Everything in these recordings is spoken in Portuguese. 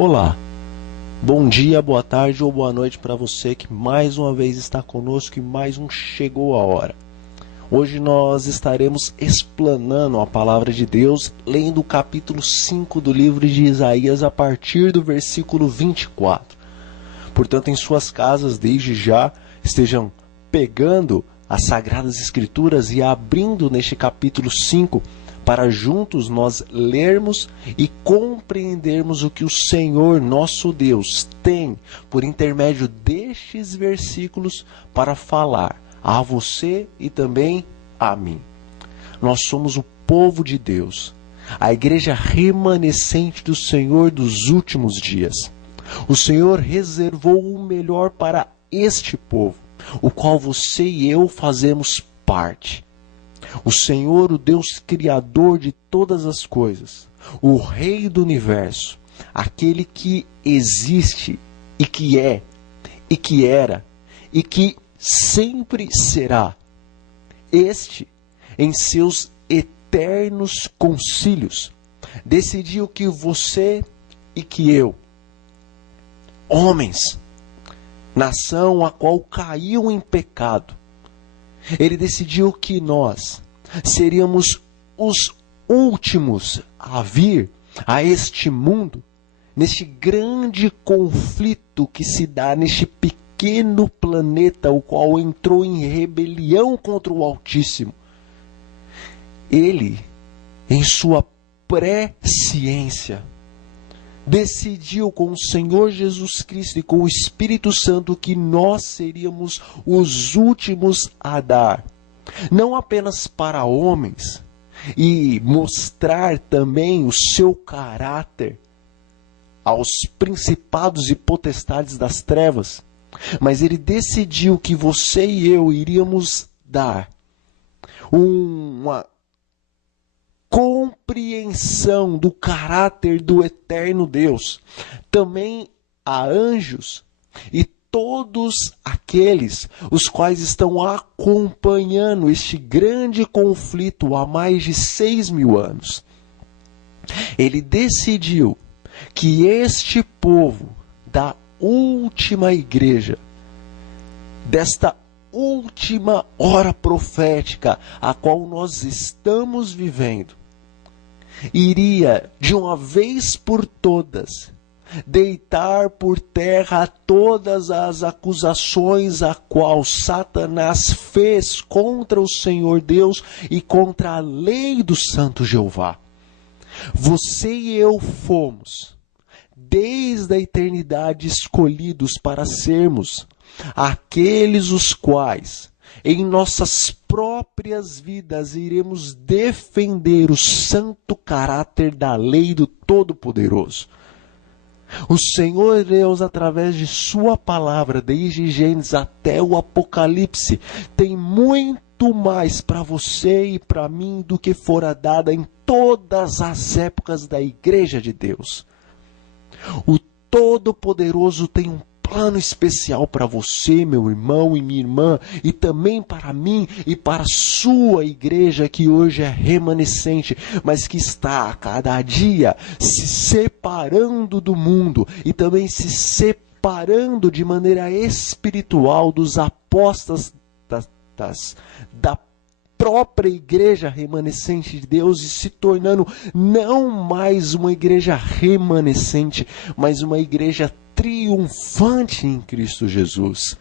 Olá, bom dia, boa tarde ou boa noite para você que mais uma vez está conosco e mais um Chegou a Hora. Hoje nós estaremos explanando a palavra de Deus, lendo o capítulo 5 do livro de Isaías a partir do versículo 24. Portanto, em suas casas, desde já, estejam pegando as Sagradas Escrituras e abrindo neste capítulo 5 para juntos nós lermos e compreendermos o que o Senhor, nosso Deus, tem por intermédio destes versículos para falar a você e também a mim. Nós somos o povo de Deus, a igreja remanescente do Senhor dos últimos dias. O Senhor reservou o melhor para este povo, o qual você e eu fazemos parte. O Senhor, o Deus Criador de todas as coisas, o Rei do Universo, aquele que existe e que é, e que era, e que sempre será. Este, em seus eternos concílios, decidiu que você e que eu, homens, nação a qual caiu em pecado, ele decidiu que nós seríamos os últimos a vir a este mundo, neste grande conflito que se dá neste pequeno planeta, o qual entrou em rebelião contra o Altíssimo. Ele, em sua presciência, decidiu com o Senhor Jesus Cristo e com o Espírito Santo que nós seríamos os últimos a dar, não apenas para homens, e mostrar também o seu caráter aos principados e potestades das trevas, mas ele decidiu que você e eu iríamos dar uma compreensão do caráter do eterno Deus, também a anjos e todos aqueles os quais estão acompanhando este grande conflito há mais de 6.000 anos. Ele decidiu que este povo da última igreja, desta última hora profética a qual nós estamos vivendo, iria de uma vez por todas deitar por terra todas as acusações a qual Satanás fez contra o Senhor Deus e contra a lei do Santo Jeová. Você e eu fomos desde a eternidade escolhidos para sermos aqueles os quais, em nossas próprias vidas, iremos defender o santo caráter da lei do Todo-Poderoso. O Senhor Deus, através de sua palavra, desde Gênesis até o Apocalipse, tem muito mais para você e para mim do que fora dada em todas as épocas da Igreja de Deus. O Todo-Poderoso tem um plano especial para você, meu irmão e minha irmã, e também para mim e para a sua igreja que hoje é remanescente, mas que está a cada dia se separando do mundo e também se separando de maneira espiritual dos apóstolos da própria igreja remanescente de Deus e se tornando não mais uma igreja remanescente, mas uma igreja triunfante em Cristo Jesus.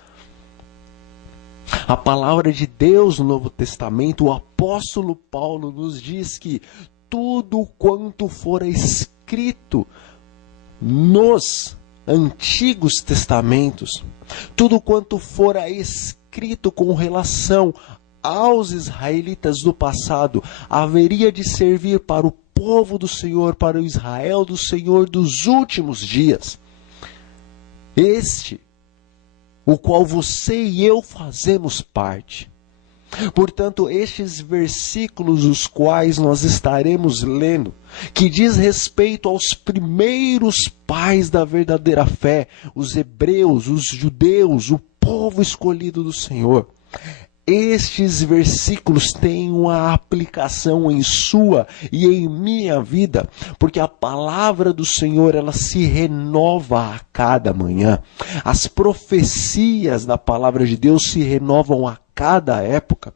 A palavra de Deus no Novo Testamento, o apóstolo Paulo nos diz que tudo quanto for escrito nos Antigos Testamentos, tudo quanto fora escrito com relação aos israelitas do passado, haveria de servir para o povo do Senhor, para o Israel do Senhor dos últimos dias. Este, o qual você e eu fazemos parte. Portanto, estes versículos os quais nós estaremos lendo, que diz respeito aos primeiros pais da verdadeira fé, os hebreus, os judeus, o povo escolhido do Senhor, estes versículos têm uma aplicação em sua e em minha vida, porque a palavra do Senhor, ela se renova a cada manhã. As profecias da palavra de Deus se renovam a cada época.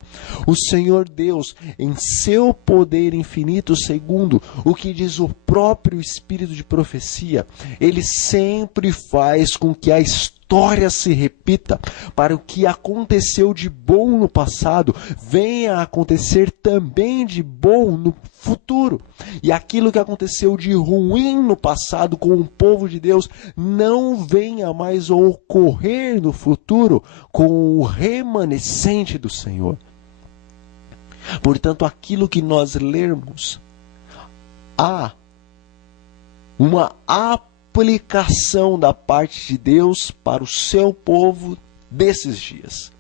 O Senhor Deus, em seu poder infinito, segundo o que diz o próprio Espírito de profecia, ele sempre faz com que a história se repita, para o que aconteceu de bom no passado venha a acontecer também de bom no futuro. E aquilo que aconteceu de ruim no passado com o povo de Deus não venha mais a ocorrer no futuro com o remanescente do Senhor. Portanto, aquilo que nós lermos, há uma aplicação da parte de Deus para o seu povo desses dias.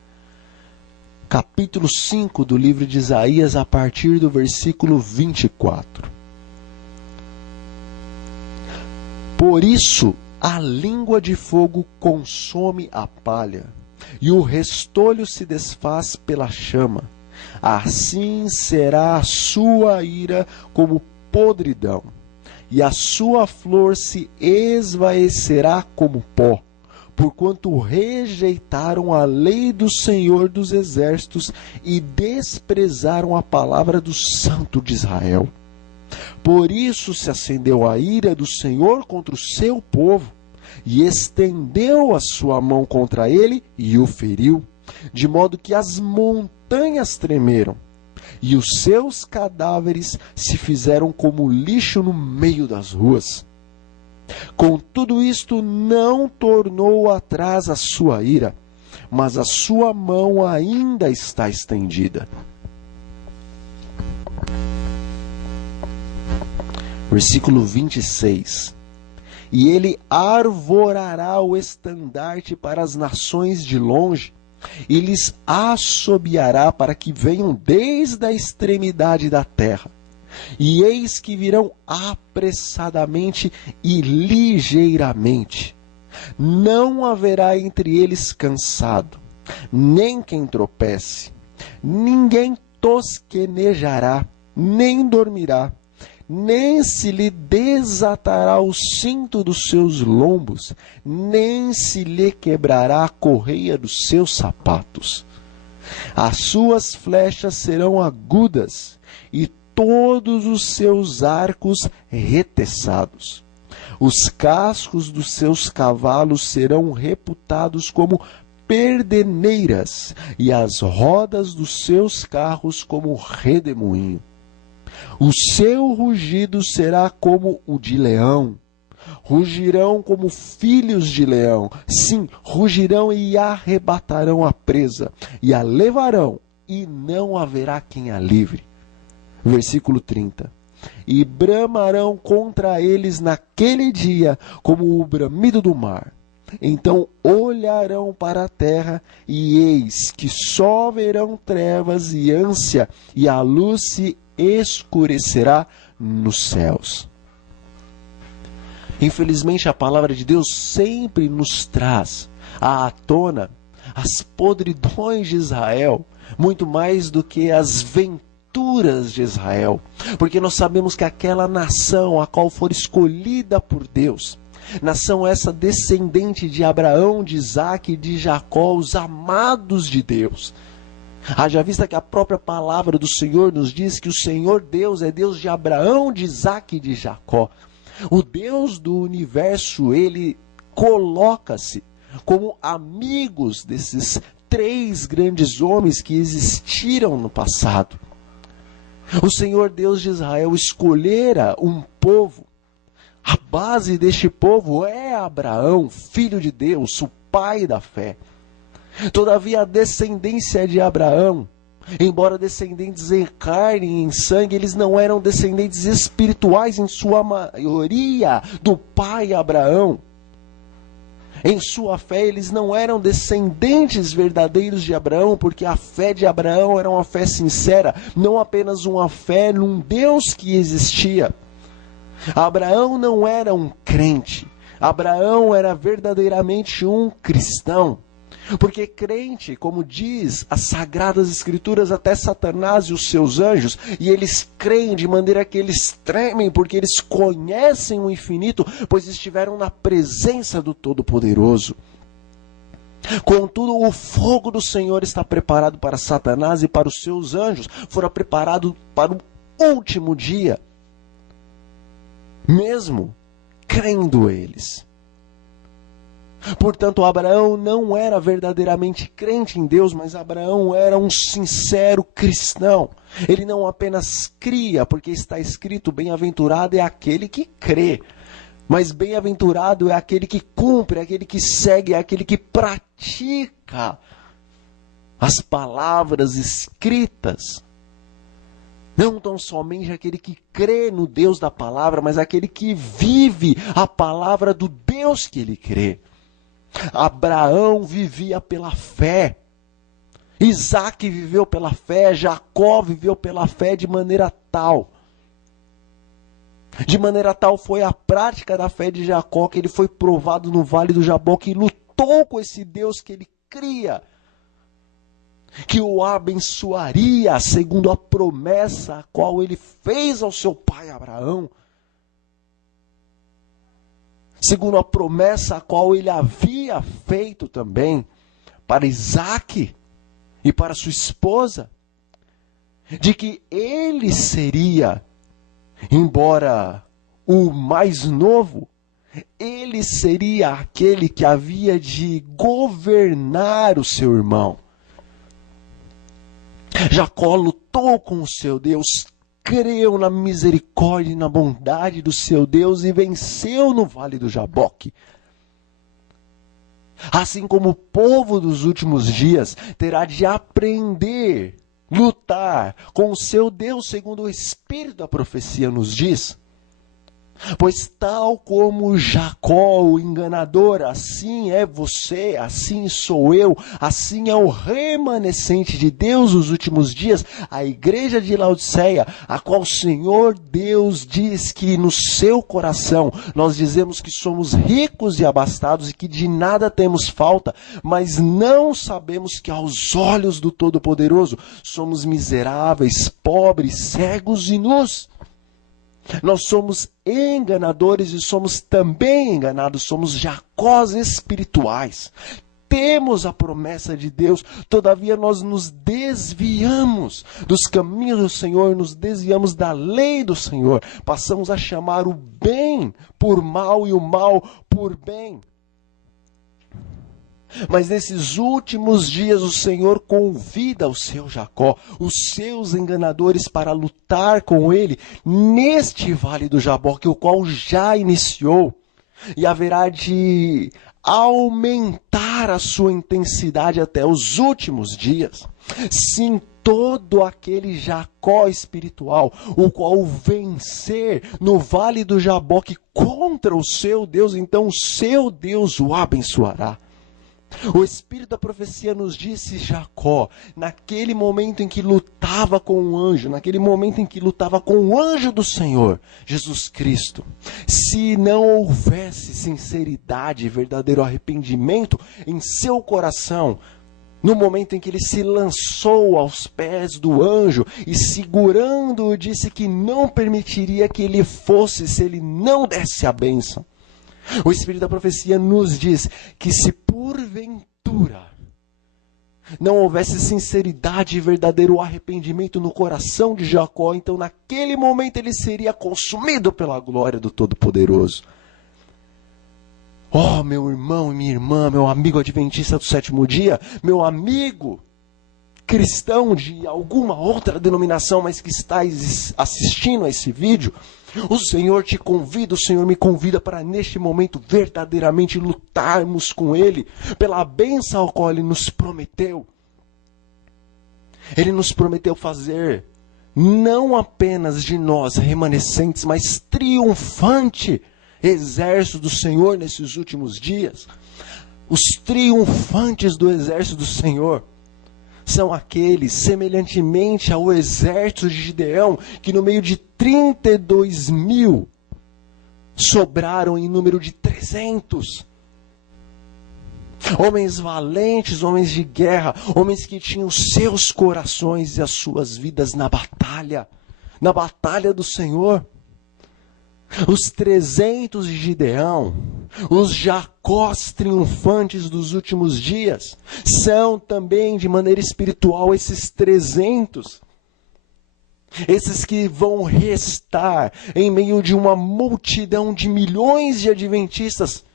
Capítulo 5 do livro de Isaías, a partir do versículo 24. Por isso, a língua de fogo consome a palha, e o restolho se desfaz pela chama. Assim será a sua ira como podridão, e a sua flor se esvaecerá como pó, porquanto rejeitaram a lei do Senhor dos Exércitos e desprezaram a palavra do Santo de Israel. Por isso se acendeu a ira do Senhor contra o seu povo, e estendeu a sua mão contra ele e o feriu, de modo que as montanhas tremeram, e os seus cadáveres se fizeram como lixo no meio das ruas. Com tudo isto não tornou atrás a sua ira, mas a sua mão ainda está estendida. Versículo 26. E ele arvorará o estandarte para as nações de longe, e lhes assobiará para que venham desde a extremidade da terra. E eis que virão apressadamente e ligeiramente. Não haverá entre eles cansado, nem quem tropece. Ninguém tosquenejará, nem dormirá, nem se lhe desatará o cinto dos seus lombos, nem se lhe quebrará a correia dos seus sapatos. As suas flechas serão agudas, e todos os seus arcos reteçados. Os cascos dos seus cavalos serão reputados como perdeneiras, e as rodas dos seus carros como redemoinho. O seu rugido será como o de leão. Rugirão como filhos de leão. Sim, rugirão e arrebatarão a presa, e a levarão, e não haverá quem a livre. Versículo 30. E bramarão contra eles naquele dia como o bramido do mar. Então olharão para a terra, e eis que só verão trevas e ânsia, e a luz se escurecerá nos céus. Infelizmente, a palavra de Deus sempre nos traz à tona as podridões de Israel, muito mais do que as venturas de Israel, porque nós sabemos que aquela nação a qual for escolhida por Deus, nação essa descendente de Abraão, de Isaque e de Jacó, os amados de Deus. Haja vista que a própria palavra do Senhor nos diz que o Senhor Deus é Deus de Abraão, de Isaque e de Jacó. O Deus do universo, ele coloca-se como amigos desses três grandes homens que existiram no passado. O Senhor Deus de Israel escolhera um povo. A base deste povo é Abraão, filho de Deus, o pai da fé. Todavia, a descendência de Abraão, embora descendentes em carne e em sangue, eles não eram descendentes espirituais em sua maioria do pai Abraão. Em sua fé, eles não eram descendentes verdadeiros de Abraão, porque a fé de Abraão era uma fé sincera, não apenas uma fé num Deus que existia. Abraão não era um crente, Abraão era verdadeiramente um cristão. Porque crente, como diz as Sagradas Escrituras, até Satanás e os seus anjos, e eles creem de maneira que eles tremem, porque eles conhecem o infinito, pois estiveram na presença do Todo-Poderoso. Contudo, o fogo do Senhor está preparado para Satanás e para os seus anjos, fora preparado para o último dia, mesmo crendo eles. Portanto, Abraão não era verdadeiramente crente em Deus, mas Abraão era um sincero cristão. Ele não apenas cria, porque está escrito, bem-aventurado é aquele que crê. Mas bem-aventurado é aquele que cumpre, é aquele que segue, é aquele que pratica as palavras escritas. Não tão somente aquele que crê no Deus da palavra, mas aquele que vive a palavra do Deus que ele crê. Abraão vivia pela fé, Isaac viveu pela fé, Jacó viveu pela fé de maneira tal foi a prática da fé de Jacó, que ele foi provado no Vale do Jaboque e lutou com esse Deus que ele cria, que o abençoaria segundo a promessa a qual ele fez ao seu pai Abraão. Segundo a promessa a qual ele havia feito também para Isaac e para sua esposa, de que ele seria, embora o mais novo, ele seria aquele que havia de governar o seu irmão. Jacó lutou com o seu Deus, creu na misericórdia e na bondade do seu Deus e venceu no Vale do Jaboque. Assim como o povo dos últimos dias terá de aprender, lutar com o seu Deus, segundo o Espírito da profecia nos diz. Pois tal como Jacó, o enganador, assim é você, assim sou eu, assim é o remanescente de Deus nos últimos dias, a igreja de Laodiceia, a qual o Senhor Deus diz que no seu coração nós dizemos que somos ricos e abastados e que de nada temos falta, mas não sabemos que aos olhos do Todo-Poderoso somos miseráveis, pobres, cegos e nus. Nós somos enganadores e somos também enganados, somos Jacós espirituais. Temos a promessa de Deus, todavia nós nos desviamos dos caminhos do Senhor, nos desviamos da lei do Senhor, passamos a chamar o bem por mal e o mal por bem. Mas nesses últimos dias o Senhor convida o seu Jacó, os seus enganadores, para lutar com ele neste Vale do Jaboque, o qual já iniciou, e haverá de aumentar a sua intensidade até os últimos dias. Sim, todo aquele Jacó espiritual, o qual vencer no Vale do Jaboque contra o seu Deus, então o seu Deus o abençoará. O Espírito da profecia nos disse, Jacó, naquele momento em que lutava com o anjo, naquele momento em que lutava com o anjo do Senhor, Jesus Cristo, se não houvesse sinceridade e verdadeiro arrependimento em seu coração, no momento em que ele se lançou aos pés do anjo e segurando-o disse que não permitiria que ele fosse se ele não desse a bênção. O Espírito da profecia nos diz que se porventura não houvesse sinceridade e verdadeiro arrependimento no coração de Jacó, então naquele momento ele seria consumido pela glória do Todo-Poderoso. Oh, meu irmão e minha irmã, meu amigo adventista do sétimo dia, meu amigo cristão de alguma outra denominação, mas que está assistindo a esse vídeo, o Senhor te convida, o Senhor me convida para neste momento verdadeiramente lutarmos com Ele, pela bênção ao qual Ele nos prometeu. Ele nos prometeu fazer não apenas de nós remanescentes, mas triunfante exército do Senhor nesses últimos dias. Os triunfantes do exército do Senhor são aqueles, semelhantemente ao exército de Gideão, que no meio de 32.000 sobraram em número de 300. Homens valentes, homens de guerra, homens que tinham seus corações e as suas vidas na batalha do Senhor. Os 300 de Gideão, os Jacós triunfantes dos últimos dias, são também de maneira espiritual esses 300. Esses que vão restar em meio de uma multidão de milhões de adventistas,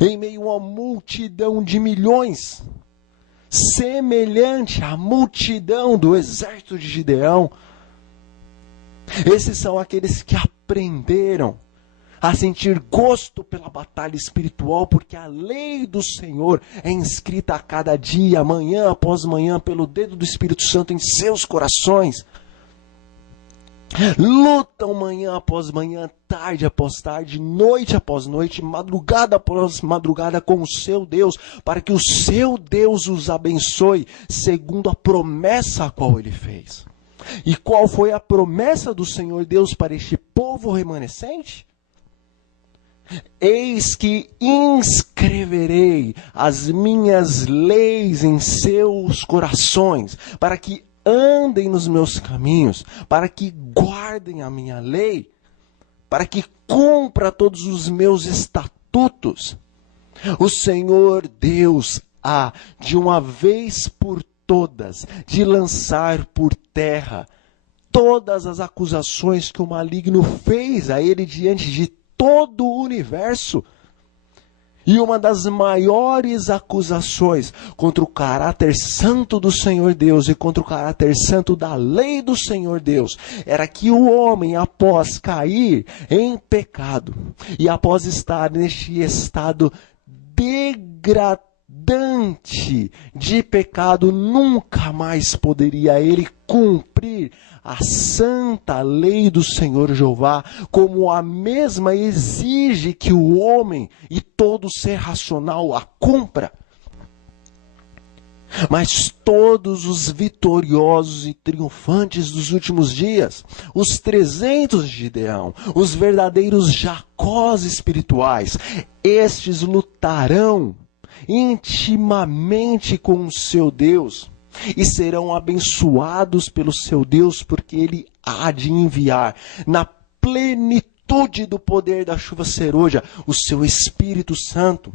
em meio a uma multidão de milhões, semelhante à multidão do exército de Gideão. Esses são aqueles que aprenderam a sentir gosto pela batalha espiritual, porque a lei do Senhor é inscrita a cada dia, manhã após manhã, pelo dedo do Espírito Santo em seus corações. Lutam manhã após manhã, tarde após tarde, noite após noite, madrugada após madrugada com o seu Deus, para que o seu Deus os abençoe, segundo a promessa a qual Ele fez. E qual foi a promessa do Senhor Deus para este povo remanescente? Eis que inscreverei as minhas leis em seus corações, para que andem nos meus caminhos, para que guardem a minha lei, para que cumpra todos os meus estatutos. O Senhor Deus há, de uma vez por todas, de lançar por terra todas as acusações que o maligno fez a ele diante de todo o universo. E uma das maiores acusações contra o caráter santo do Senhor Deus e contra o caráter santo da lei do Senhor Deus era que o homem, após cair em pecado e após estar neste estado degradante de pecado, nunca mais poderia ele cumprir a santa lei do Senhor Jeová, como a mesma exige que o homem e todo ser racional a cumpra. Mas todos os vitoriosos e triunfantes dos últimos dias, os 300 de Gideão, os verdadeiros Jacós espirituais, estes lutarão intimamente com o seu Deus e serão abençoados pelo seu Deus, porque Ele há de enviar na plenitude do poder da chuva serôdia o seu Espírito Santo,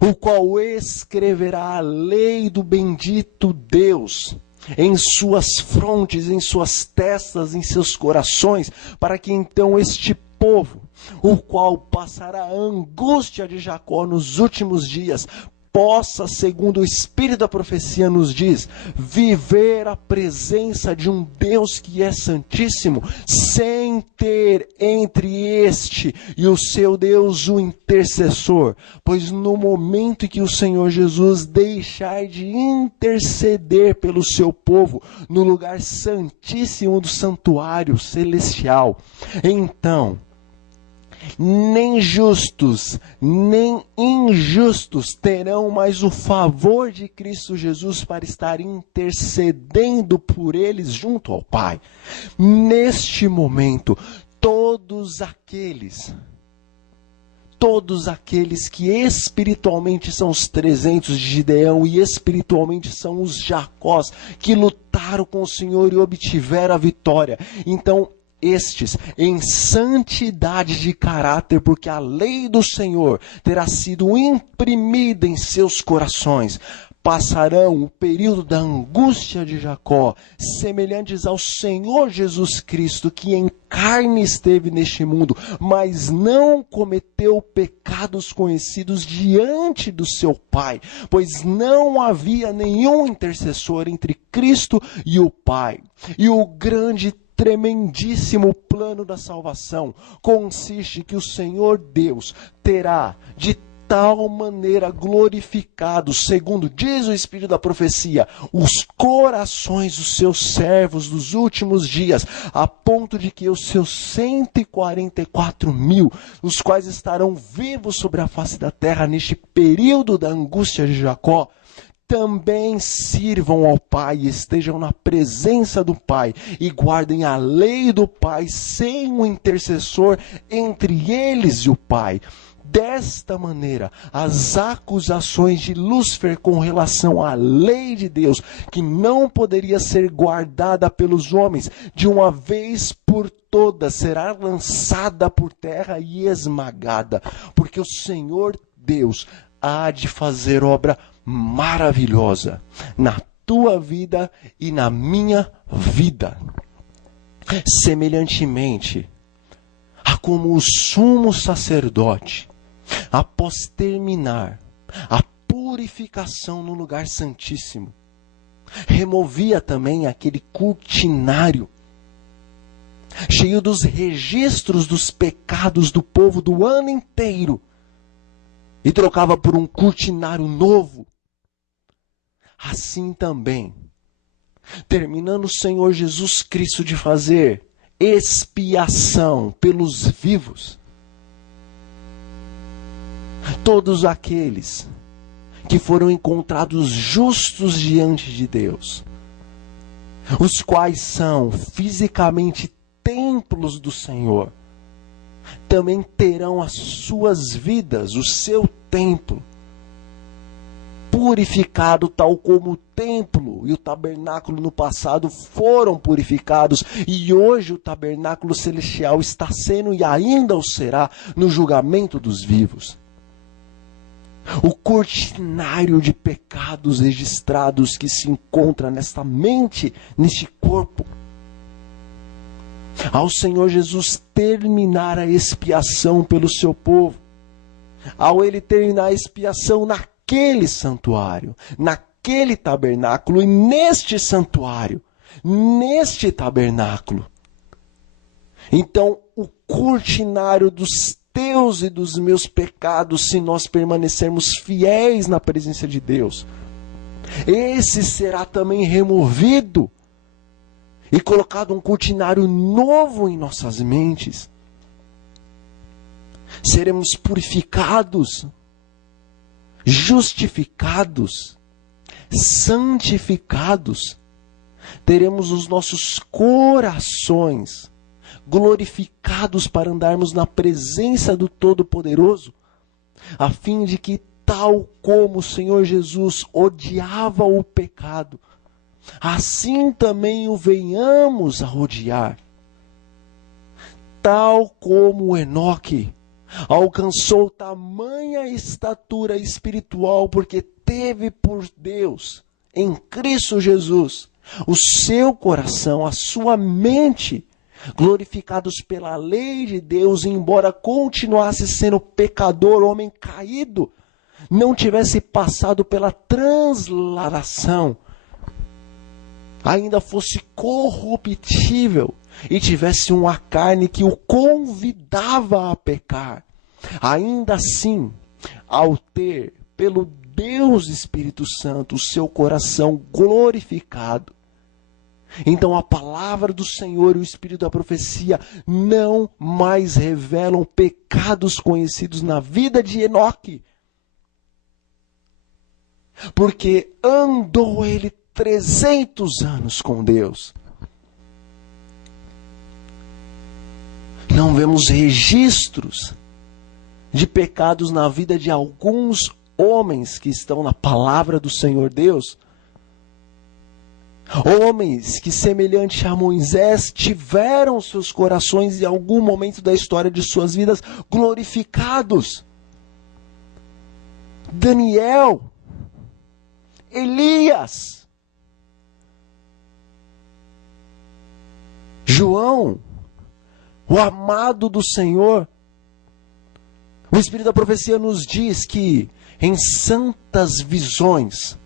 o qual escreverá a lei do bendito Deus em suas frontes, em suas testas, em seus corações, para que então este povo, o qual passará a angústia de Jacó nos últimos dias, possa, segundo o Espírito da profecia nos diz, viver a presença de um Deus que é santíssimo, sem ter entre este e o seu Deus o intercessor. Pois no momento em que o Senhor Jesus deixar de interceder pelo seu povo no lugar santíssimo do santuário celestial, então nem justos, nem injustos terão mais o favor de Cristo Jesus para estar intercedendo por eles junto ao Pai. Neste momento, todos aqueles que espiritualmente são os 300 de Gideão e espiritualmente são os Jacós, que lutaram com o Senhor e obtiveram a vitória. Então, estes, em santidade de caráter, porque a lei do Senhor terá sido imprimida em seus corações, passarão o período da angústia de Jacó, semelhantes ao Senhor Jesus Cristo, que em carne esteve neste mundo, mas não cometeu pecados conhecidos diante do seu Pai, pois não havia nenhum intercessor entre Cristo e o Pai. E o grande tremendíssimo plano da salvação consiste que o Senhor Deus terá de tal maneira glorificado, segundo diz o Espírito da profecia, os corações dos seus servos dos últimos dias, a ponto de que os seus 144 mil, os quais estarão vivos sobre a face da terra neste período da angústia de Jacó, também sirvam ao Pai, estejam na presença do Pai e guardem a lei do Pai sem um intercessor entre eles e o Pai. Desta maneira, as acusações de Lúcifer com relação à lei de Deus, que não poderia ser guardada pelos homens, de uma vez por todas será lançada por terra e esmagada, porque o Senhor Deus há de fazer obra maravilhosa na tua vida e na minha vida. Semelhantemente a como o sumo sacerdote, após terminar a purificação no lugar santíssimo, removia também aquele cortinário cheio dos registros dos pecados do povo do ano inteiro e trocava por um cortinário novo. Assim também, terminando o Senhor Jesus Cristo de fazer expiação pelos vivos, todos aqueles que foram encontrados justos diante de Deus, os quais são fisicamente templos do Senhor, também terão as suas vidas, o seu templo, purificado tal como o templo e o tabernáculo no passado foram purificados, e hoje o tabernáculo celestial está sendo e ainda o será no julgamento dos vivos. O cortinário de pecados registrados que se encontra nesta mente, neste corpo, ao Senhor Jesus terminar a expiação pelo seu povo, ao ele terminar a expiação naquele santuário, naquele tabernáculo e neste santuário, neste tabernáculo, então o cortinário dos teus e dos meus pecados, se nós permanecermos fiéis na presença de Deus, esse será também removido e colocado um cortinário novo em nossas mentes. Seremos purificados, justificados, santificados. Teremos os nossos corações glorificados para andarmos na presença do Todo-Poderoso, a fim de que, tal como o Senhor Jesus odiava o pecado, assim também o venhamos a odiar. Tal como Enoque alcançou tamanha estatura espiritual, porque teve por Deus, em Cristo Jesus, o seu coração, a sua mente, glorificados pela lei de Deus, embora continuasse sendo pecador, homem caído, não tivesse passado pela transladação, ainda fosse corruptível e tivesse uma carne que o convidava a pecar, ainda assim, ao ter pelo Deus Espírito Santo o seu coração glorificado, então a palavra do Senhor e o Espírito da profecia não mais revelam pecados conhecidos na vida de Enoque, porque andou ele 300 anos com Deus. Não vemos registros de pecados na vida de alguns homens que estão na palavra do Senhor Deus. Homens que, semelhante a Moisés, tiveram seus corações em algum momento da história de suas vidas glorificados. Daniel, Elias, João, o amado do Senhor. O Espírito da profecia nos diz que em santas visões,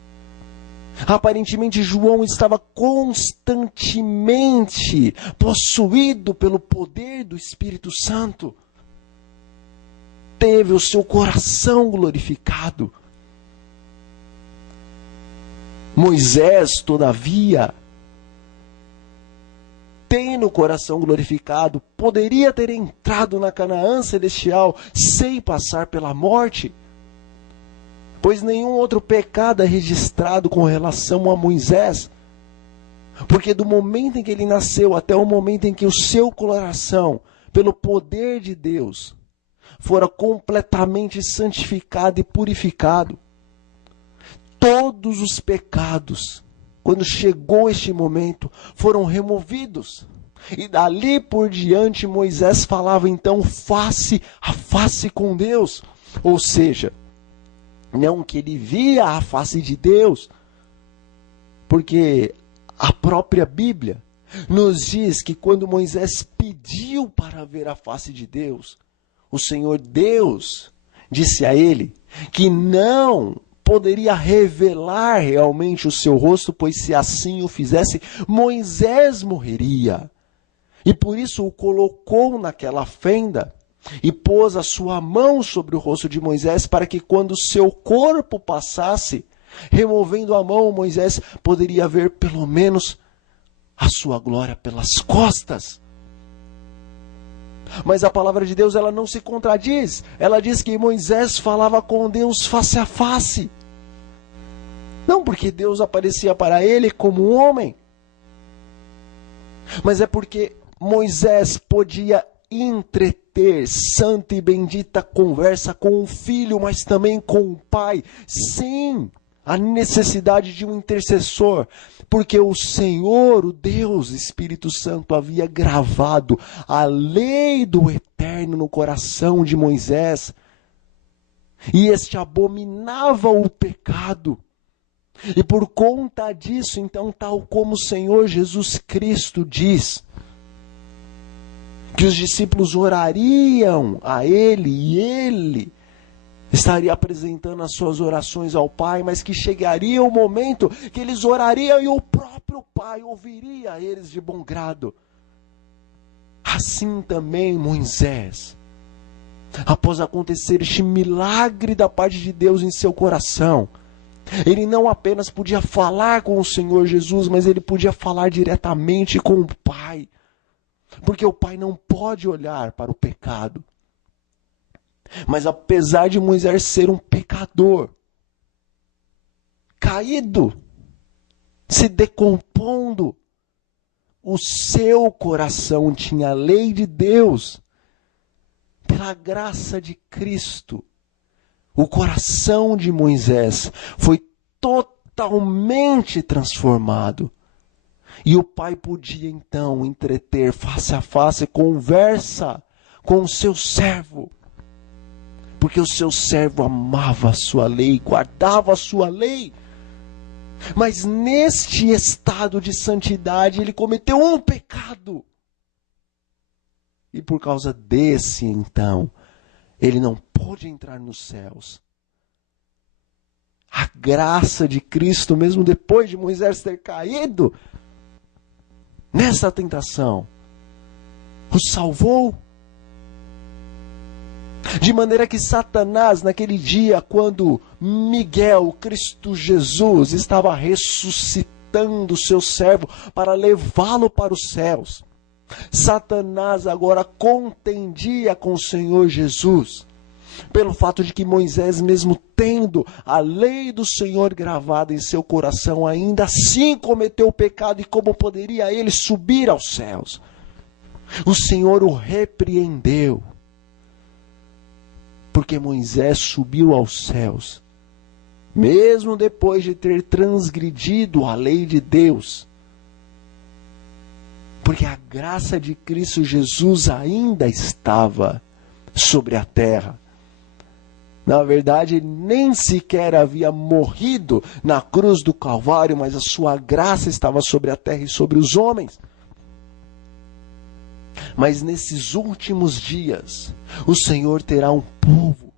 aparentemente João estava constantemente possuído pelo poder do Espírito Santo. Teve o seu coração glorificado. Moisés, todavia, tendo o coração glorificado, poderia ter entrado na Canaã celestial sem passar pela morte, pois nenhum outro pecado é registrado com relação a Moisés, porque do momento em que ele nasceu até o momento em que o seu coração, pelo poder de Deus, fora completamente santificado e purificado. Todos os pecados, quando chegou este momento, foram removidos. E dali por diante Moisés falava então face a face com Deus. Ou seja, não que ele via a face de Deus, porque a própria Bíblia nos diz que quando Moisés pediu para ver a face de Deus, o Senhor Deus disse a ele que não poderia revelar realmente o seu rosto, pois se assim o fizesse, Moisés morreria. E por isso o colocou naquela fenda e pôs a sua mão sobre o rosto de Moisés, para que quando seu corpo passasse, removendo a mão, Moisés poderia ver pelo menos a sua glória pelas costas. Mas a palavra de Deus, ela não se contradiz. Ela diz que Moisés falava com Deus face a face. Não porque Deus aparecia para ele como um homem, mas é porque Moisés podia entreter santa e bendita conversa com o filho, mas também com o pai, sem a necessidade de um intercessor, porque o Senhor, o Deus Espírito Santo, havia gravado a lei do Eterno no coração de Moisés, e este abominava o pecado. E por conta disso, então, tal como o Senhor Jesus Cristo diz, que os discípulos orariam a Ele, e Ele estaria apresentando as suas orações ao Pai, mas que chegaria o momento que eles orariam e o próprio Pai ouviria eles de bom grado. Assim também Moisés, após acontecer este milagre da parte de Deus em seu coração, ele não apenas podia falar com o Senhor Jesus, mas ele podia falar diretamente com o Pai. Porque o Pai não pode olhar para o pecado. Mas apesar de Moisés ser um pecador, caído, se decompondo, o seu coração tinha a lei de Deus. Pela graça de Cristo, o coração de Moisés foi totalmente transformado. E o pai podia então entreter face a face, conversa com o seu servo. Porque o seu servo amava a sua lei, guardava a sua lei. Mas neste estado de santidade ele cometeu um pecado. E por causa desse então, ele não pôde entrar nos céus. A graça de Cristo, mesmo depois de Moisés ter caído nessa tentação, o salvou. De maneira que Satanás, naquele dia, quando Miguel, Cristo Jesus, estava ressuscitando o seu servo para levá-lo para os céus, Satanás agora contendia com o Senhor Jesus, pelo fato de que Moisés, mesmo tendo a lei do Senhor gravada em seu coração, ainda assim cometeu o pecado, e como poderia ele subir aos céus? O Senhor o repreendeu, porque Moisés subiu aos céus, mesmo depois de ter transgredido a lei de Deus, porque a graça de Cristo Jesus ainda estava sobre a terra. Na verdade, ele nem sequer havia morrido na cruz do Calvário, mas a sua graça estava sobre a terra e sobre os homens. Mas nesses últimos dias, o Senhor terá um povo,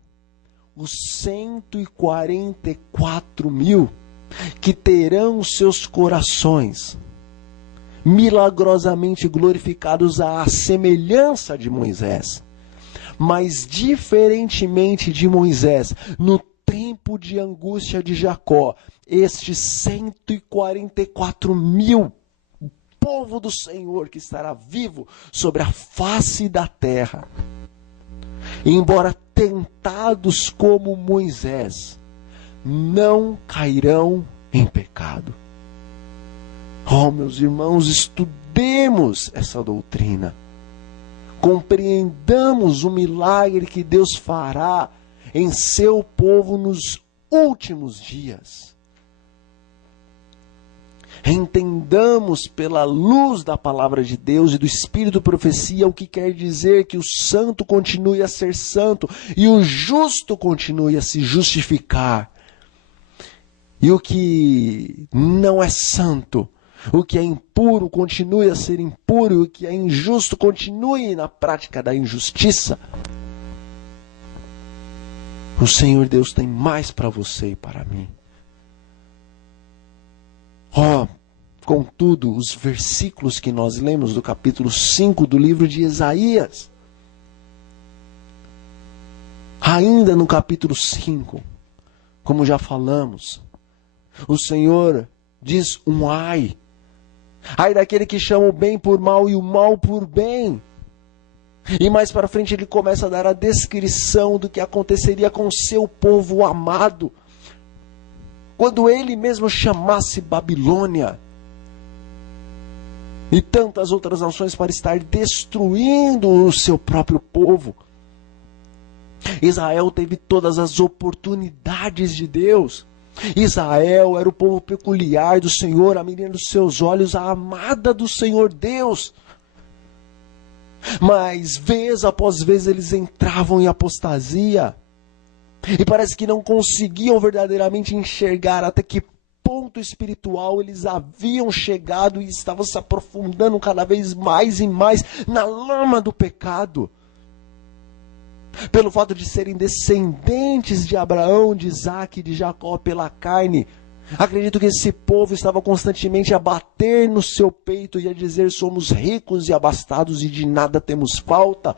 os 144.000, que terão seus corações milagrosamente glorificados à semelhança de Moisés. Mas diferentemente de Moisés, no tempo de angústia de Jacó, estes 144.000, o povo do Senhor que estará vivo sobre a face da terra, embora tentados como Moisés, não cairão em pecado. Oh, meus irmãos, estudemos essa doutrina. compreendamos o milagre que Deus fará em seu povo nos últimos dias. Entendamos pela luz da palavra de Deus e do Espírito profecia o que quer dizer que o santo continue a ser santo e o justo continue a se justificar. E o que não é santo, o que é impuro continue a ser impuro, e o que é injusto continue na prática da injustiça. O Senhor Deus tem mais para você e para mim. Contudo, os versículos que nós lemos do capítulo 5 do livro de Isaías, ainda no capítulo 5, como já falamos, o Senhor diz um ai daquele que chama o bem por mal e o mal por bem. E mais para frente ele começa a dar a descrição do que aconteceria com o seu povo amado, quando ele mesmo chamasse Babilônia e tantas outras nações para estar destruindo o seu próprio povo. Israel teve todas as oportunidades de Deus. Israel era o povo peculiar do Senhor, a menina dos seus olhos, a amada do Senhor Deus. Mas vez após vez eles entravam em apostasia. E parece que não conseguiam verdadeiramente enxergar até que ponto espiritual eles haviam chegado e estavam se aprofundando cada vez mais e mais na lama do pecado. Pelo fato de serem descendentes de Abraão, de Isaac e de Jacó pela carne, acredito que esse povo estava constantemente a bater no seu peito e a dizer: somos ricos e abastados e de nada temos falta.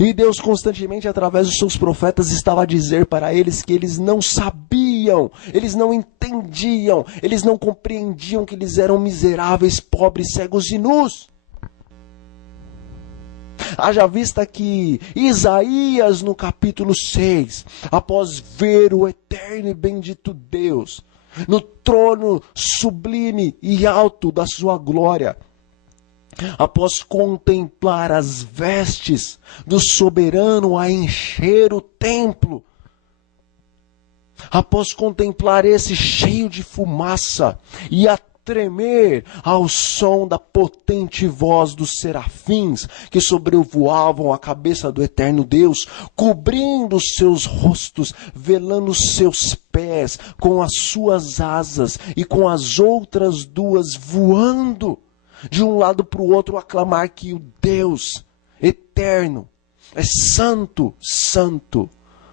E Deus constantemente, através dos seus profetas, estava a dizer para eles que eles não sabiam, eles não entendiam, eles não compreendiam que eles eram miseráveis, pobres, cegos e nus. Haja vista que Isaías, no capítulo 6, após ver o eterno e bendito Deus, no trono sublime e alto da sua glória, após contemplar as vestes do soberano a encher o templo, após contemplar esse cheio de fumaça e a tremer ao som da potente voz dos serafins que sobrevoavam a cabeça do eterno Deus, cobrindo os seus rostos, velando os seus pés com as suas asas e com as outras duas voando de um lado para o outro, aclamar que o Deus eterno é santo, santo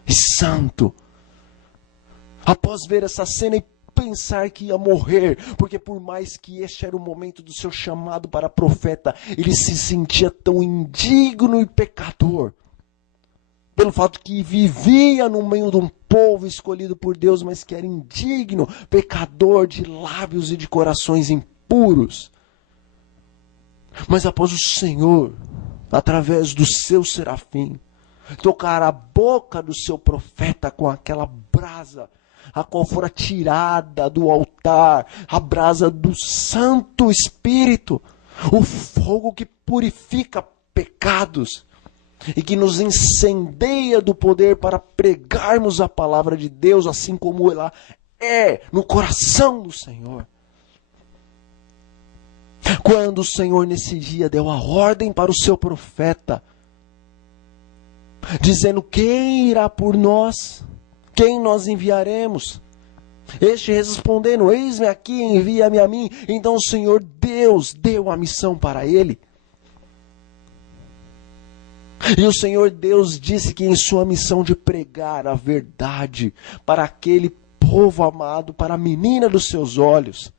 e santo. Após ver essa cena e pensar que ia morrer, porque por mais que este era o momento do seu chamado para profeta, ele se sentia tão indigno e pecador, pelo fato que vivia no meio de um povo escolhido por Deus, mas que era indigno, pecador de lábios e de corações impuros. Mas após o Senhor, através do seu serafim, tocar a boca do seu profeta com aquela brasa, a qual fora tirada do altar, a brasa do Santo Espírito, o fogo que purifica pecados e que nos incendeia do poder para pregarmos a palavra de Deus, assim como ela é no coração do Senhor. Quando o Senhor nesse dia deu a ordem para o seu profeta, dizendo: quem irá por nós? Quem nós enviaremos? Este respondendo: eis-me aqui, envia-me a mim. Então o Senhor Deus deu a missão para ele. E o Senhor Deus disse que em sua missão de pregar a verdade para aquele povo amado, para a menina dos seus olhos,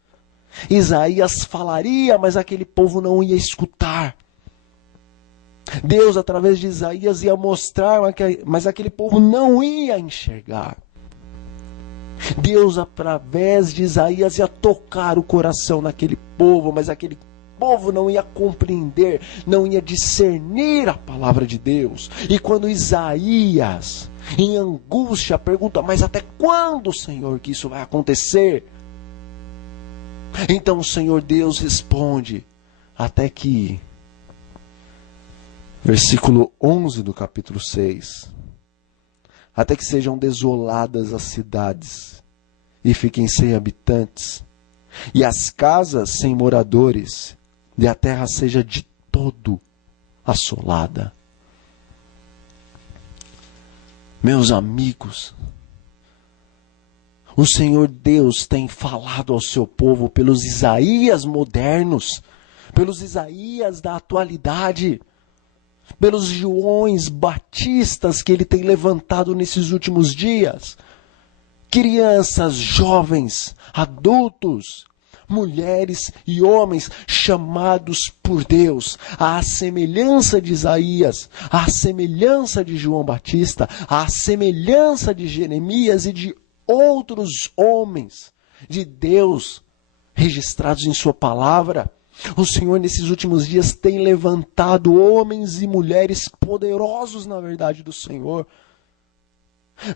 Isaías falaria, mas aquele povo não ia escutar. Deus, através de Isaías, ia mostrar, mas aquele povo não ia enxergar. Deus, através de Isaías, ia tocar o coração daquele povo, mas aquele povo não ia compreender, não ia discernir a palavra de Deus. E quando Isaías, em angústia, pergunta: mas até quando, Senhor, que isso vai acontecer? Então o Senhor Deus responde: até que Versículo 11 do capítulo 6. Até que sejam desoladas as cidades e fiquem sem habitantes, e as casas sem moradores, e a terra seja de todo assolada. Meus amigos, o Senhor Deus tem falado ao seu povo pelos Isaías modernos, pelos Isaías da atualidade, pelos Joões Batistas que ele tem levantado nesses últimos dias. Crianças, jovens, adultos, mulheres e homens chamados por Deus, à semelhança de Isaías, à semelhança de João Batista, à semelhança de Jeremias e de outros homens de Deus registrados em sua palavra. O Senhor nesses últimos dias tem levantado homens e mulheres poderosos na verdade do Senhor,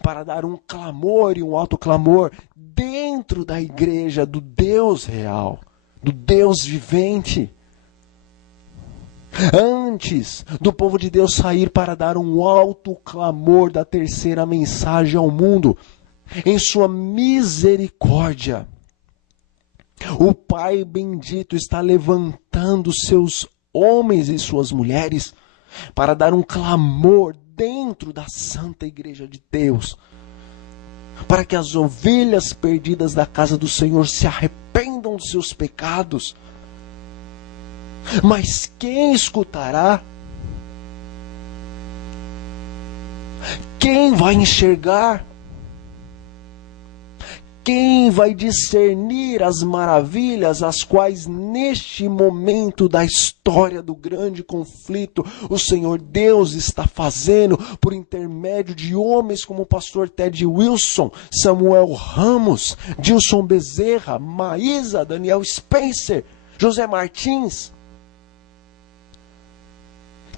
para dar um clamor e um alto clamor dentro da igreja do Deus real, do Deus vivente. Antes do povo de Deus sair para dar um alto clamor da terceira mensagem ao mundo, em sua misericórdia, o Pai bendito está levantando seus homens e suas mulheres para dar um clamor dentro da santa igreja de Deus, para que as ovelhas perdidas da casa do Senhor se arrependam dos seus pecados. Mas quem escutará? Quem vai enxergar? Quem vai discernir as maravilhas as quais neste momento da história do grande conflito o Senhor Deus está fazendo por intermédio de homens como o pastor Ted Wilson, Samuel Ramos, Dilson Bezerra, Maísa, Daniel Spencer, José Martins?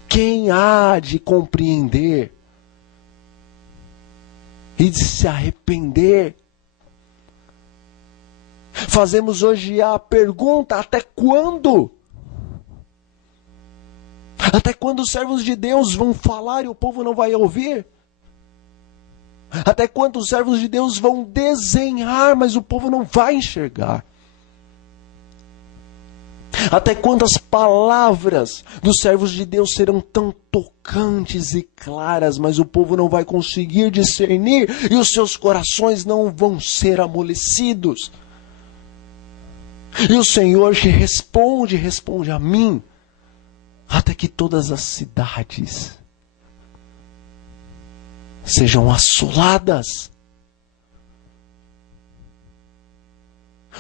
Quem há de compreender e de se arrepender? Fazemos hoje a pergunta: até quando? Até quando os servos de Deus vão falar e o povo não vai ouvir? Até quando os servos de Deus vão desenhar, mas o povo não vai enxergar? Até quando as palavras dos servos de Deus serão tão tocantes e claras, mas o povo não vai conseguir discernir e os seus corações não vão ser amolecidos? E o Senhor te responde a mim, até que todas as cidades sejam assoladas.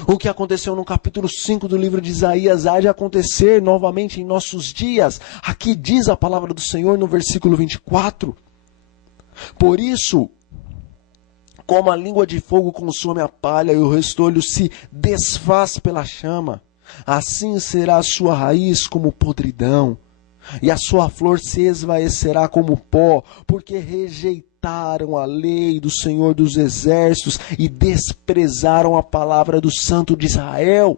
O que aconteceu no capítulo 5 do livro de Isaías há de acontecer novamente em nossos dias. Aqui diz a palavra do Senhor no versículo 24. Por isso, como a língua de fogo consome a palha e o restolho se desfaz pela chama, assim será a sua raiz como podridão, e a sua flor se esvaecerá como pó, porque rejeitaram a lei do Senhor dos Exércitos e desprezaram a palavra do Santo de Israel.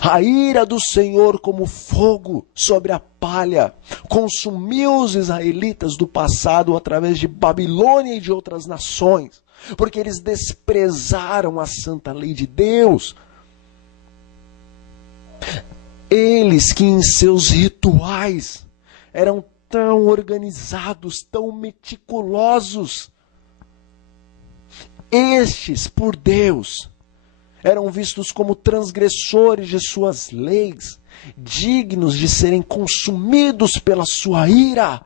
A ira do Senhor como fogo sobre a palha consumiu os israelitas do passado através de Babilônia e de outras nações, porque eles desprezaram a santa lei de Deus. Eles que em seus rituais eram tão organizados, tão meticulosos, estes por Deus eram vistos como transgressores de suas leis, dignos de serem consumidos pela sua ira.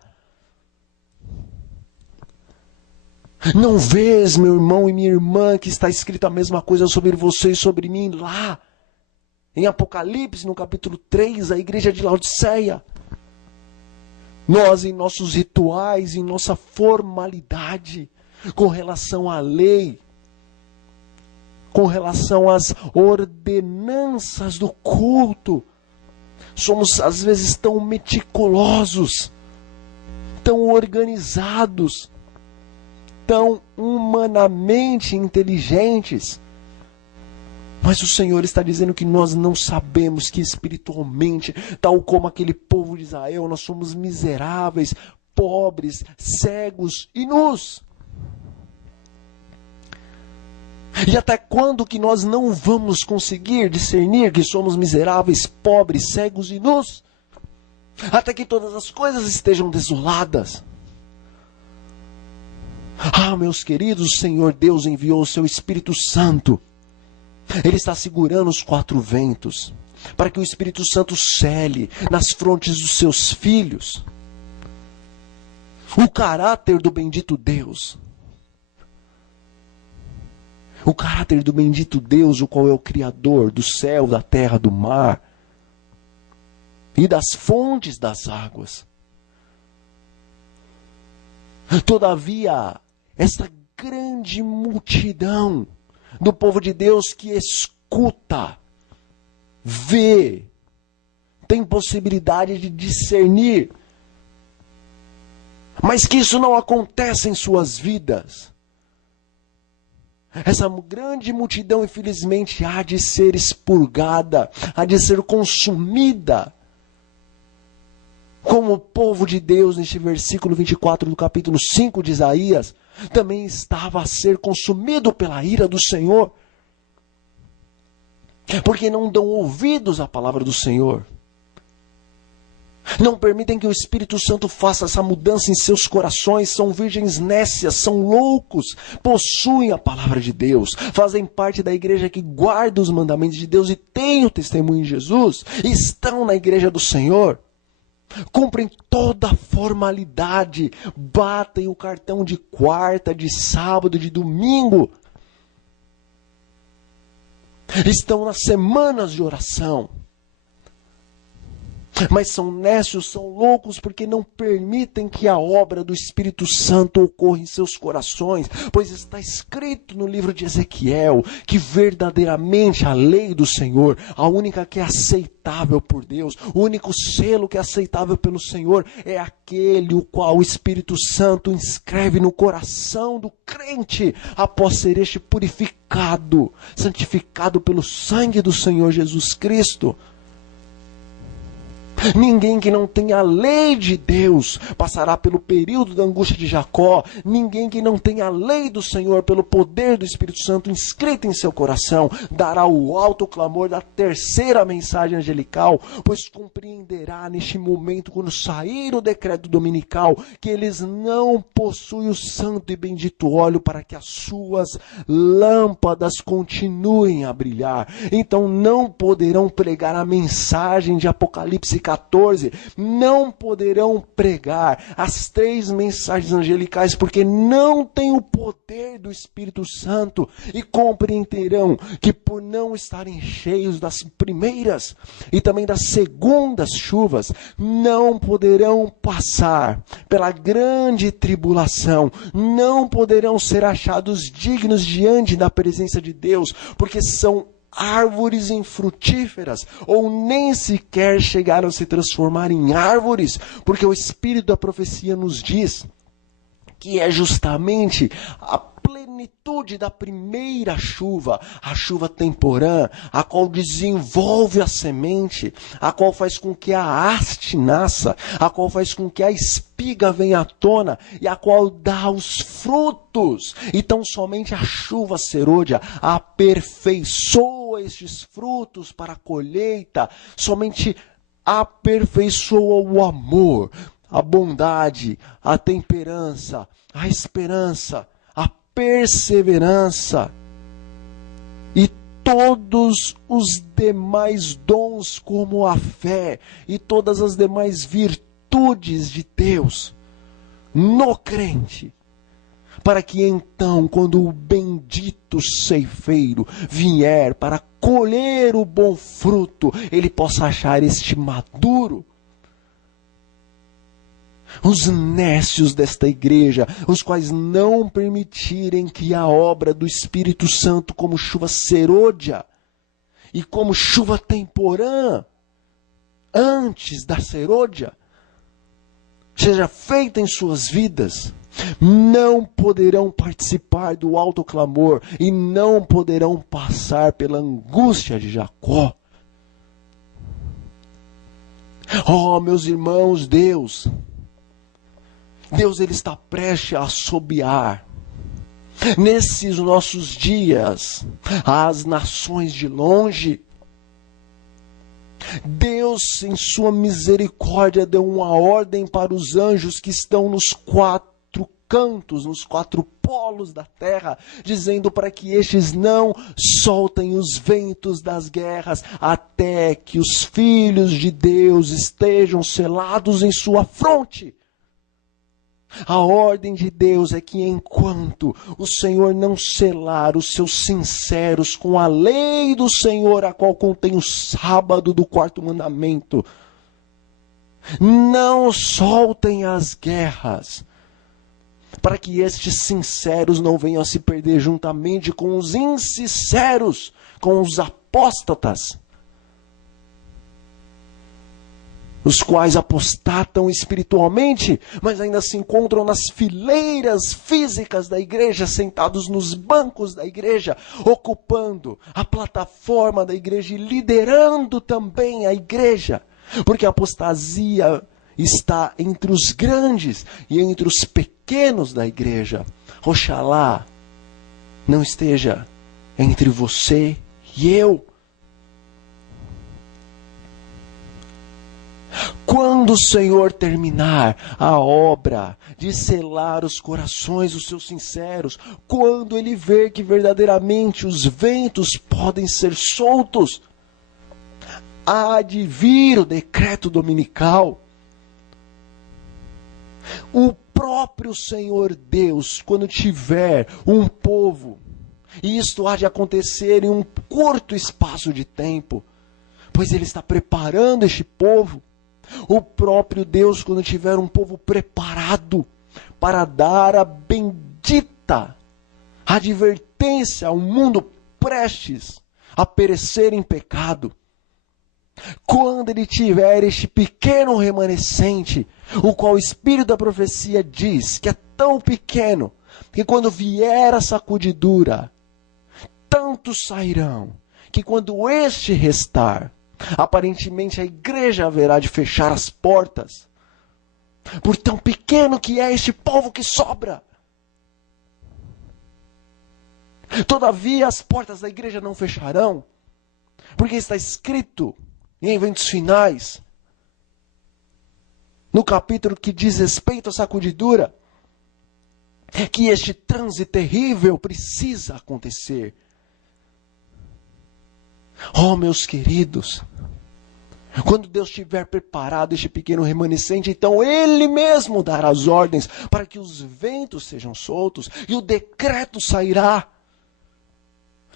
Não vês, meu irmão e minha irmã, que está escrita a mesma coisa sobre você e sobre mim lá, em Apocalipse, no capítulo 3, a igreja de Laodiceia? Nós, em nossos rituais, em nossa formalidade, com relação à lei, com relação às ordenanças do culto, somos às vezes tão meticulosos, tão organizados, tão humanamente inteligentes, Mas o Senhor está dizendo que nós não sabemos, que espiritualmente, tal como aquele povo de Israel, nós somos miseráveis, pobres, cegos e nus. E até quando que nós não vamos conseguir discernir que somos miseráveis, pobres, cegos e nus? Até que todas as coisas estejam desoladas. Ah, meus queridos, o Senhor Deus enviou o seu Espírito Santo. Ele está segurando os 4 ventos, para que o Espírito Santo cele nas frontes dos seus filhos o caráter do bendito Deus. O caráter do bendito Deus, o qual é o Criador do céu, da terra, do mar e das fontes das águas. Todavia, esta grande multidão do povo de Deus que escuta, vê, tem possibilidade de discernir, mas que isso não acontece em suas vidas. Essa grande multidão, infelizmente, há de ser expurgada, há de ser consumida. Como o povo de Deus, neste versículo 24 do capítulo 5 de Isaías, também estava a ser consumido pela ira do Senhor. Porque não dão ouvidos à palavra do Senhor. Não permitem que o Espírito Santo faça essa mudança em seus corações. São virgens nécias, são loucos, possuem a palavra de Deus, fazem parte da igreja que guarda os mandamentos de Deus e tem o testemunho de Jesus, estão na igreja do Senhor, cumprem toda a formalidade, batem o cartão de quarta, de sábado, de domingo, estão nas semanas de oração. Mas são nécios, são loucos, porque não permitem que a obra do Espírito Santo ocorra em seus corações. Pois está escrito no livro de Ezequiel que verdadeiramente a lei do Senhor, a única que é aceitável por Deus, o único selo que é aceitável pelo Senhor, é aquele o qual o Espírito Santo inscreve no coração do crente, após ser este purificado, santificado pelo sangue do Senhor Jesus Cristo. Ninguém que não tenha a lei de Deus passará pelo período da angústia de Jacó. Ninguém que não tenha a lei do Senhor pelo poder do Espírito Santo inscrita em seu coração dará o alto clamor da terceira mensagem angelical, pois compreenderá neste momento, quando sair o decreto dominical, que eles não possuem o santo e bendito óleo para que as suas lâmpadas continuem a brilhar. Então não poderão pregar a mensagem de Apocalipse 14, não poderão pregar as 3 mensagens angelicais, porque não têm o poder do Espírito Santo, e compreenderão que por não estarem cheios das primeiras e também das segundas chuvas, não poderão passar pela grande tribulação, não poderão ser achados dignos diante da presença de Deus, porque são árvores infrutíferas, ou nem sequer chegaram a se transformar em árvores, porque o Espírito da profecia nos diz que é justamente a plenitude da primeira chuva, a chuva temporã, a qual desenvolve a semente, a qual faz com que a haste nasça, a qual faz com que a espiga venha à tona, e a qual dá os frutos. Então somente a chuva serôdia aperfeiçoa estes frutos para a colheita, somente aperfeiçoa o amor, a bondade, a temperança, a esperança, a perseverança e todos os demais dons, como a fé e todas as demais virtudes de Deus no crente, para que então, quando o bendito ceifeiro vier para colher o bom fruto, ele possa achar este maduro. Os nécios desta igreja, os quais não permitirem que a obra do Espírito Santo, como chuva serôdia e como chuva temporã, antes da serôdia, seja feita em suas vidas, não poderão participar do alto clamor e não poderão passar pela angústia de Jacó. Oh, meus irmãos, Deus ele está prestes a assobiar nesses nossos dias as nações de longe. Deus, em sua misericórdia, deu uma ordem para os anjos que estão nos 4 cantos, nos 4 polos da terra, dizendo para que estes não soltem os ventos das guerras, até que os filhos de Deus estejam selados em sua fronte. A ordem de Deus é que enquanto o Senhor não selar os seus sinceros com a lei do Senhor, a qual contém o sábado do 4º mandamento, não soltem as guerras, para que estes sinceros não venham a se perder juntamente com os insinceros, com os apóstatas, os quais apostatam espiritualmente, mas ainda se encontram nas fileiras físicas da igreja, sentados nos bancos da igreja, ocupando a plataforma da igreja e liderando também a igreja, porque a apostasia está entre os grandes e entre os pequenos da igreja. Oxalá não esteja entre você e eu. Quando o Senhor terminar a obra de selar os corações dos seus sinceros, quando Ele ver que verdadeiramente os ventos podem ser soltos, há de vir o decreto dominical. O próprio Senhor Deus, quando tiver um povo, e isto há de acontecer em um curto espaço de tempo, pois Ele está preparando este povo. O próprio Deus, quando tiver um povo preparado para dar a bendita advertência ao mundo prestes a perecer em pecado, quando Ele tiver este pequeno remanescente, o qual o Espírito da profecia diz que é tão pequeno, que quando vier a sacudidura, tantos sairão, que quando este restar, aparentemente a igreja haverá de fechar as portas, por tão pequeno que é este povo que sobra. Todavia as portas da igreja não fecharão, porque está escrito em Eventos Finais, no capítulo que diz respeito à sacudidura, que este transe terrível precisa acontecer. Oh, meus queridos, quando Deus tiver preparado este pequeno remanescente, então Ele mesmo dará as ordens para que os ventos sejam soltos e o decreto sairá.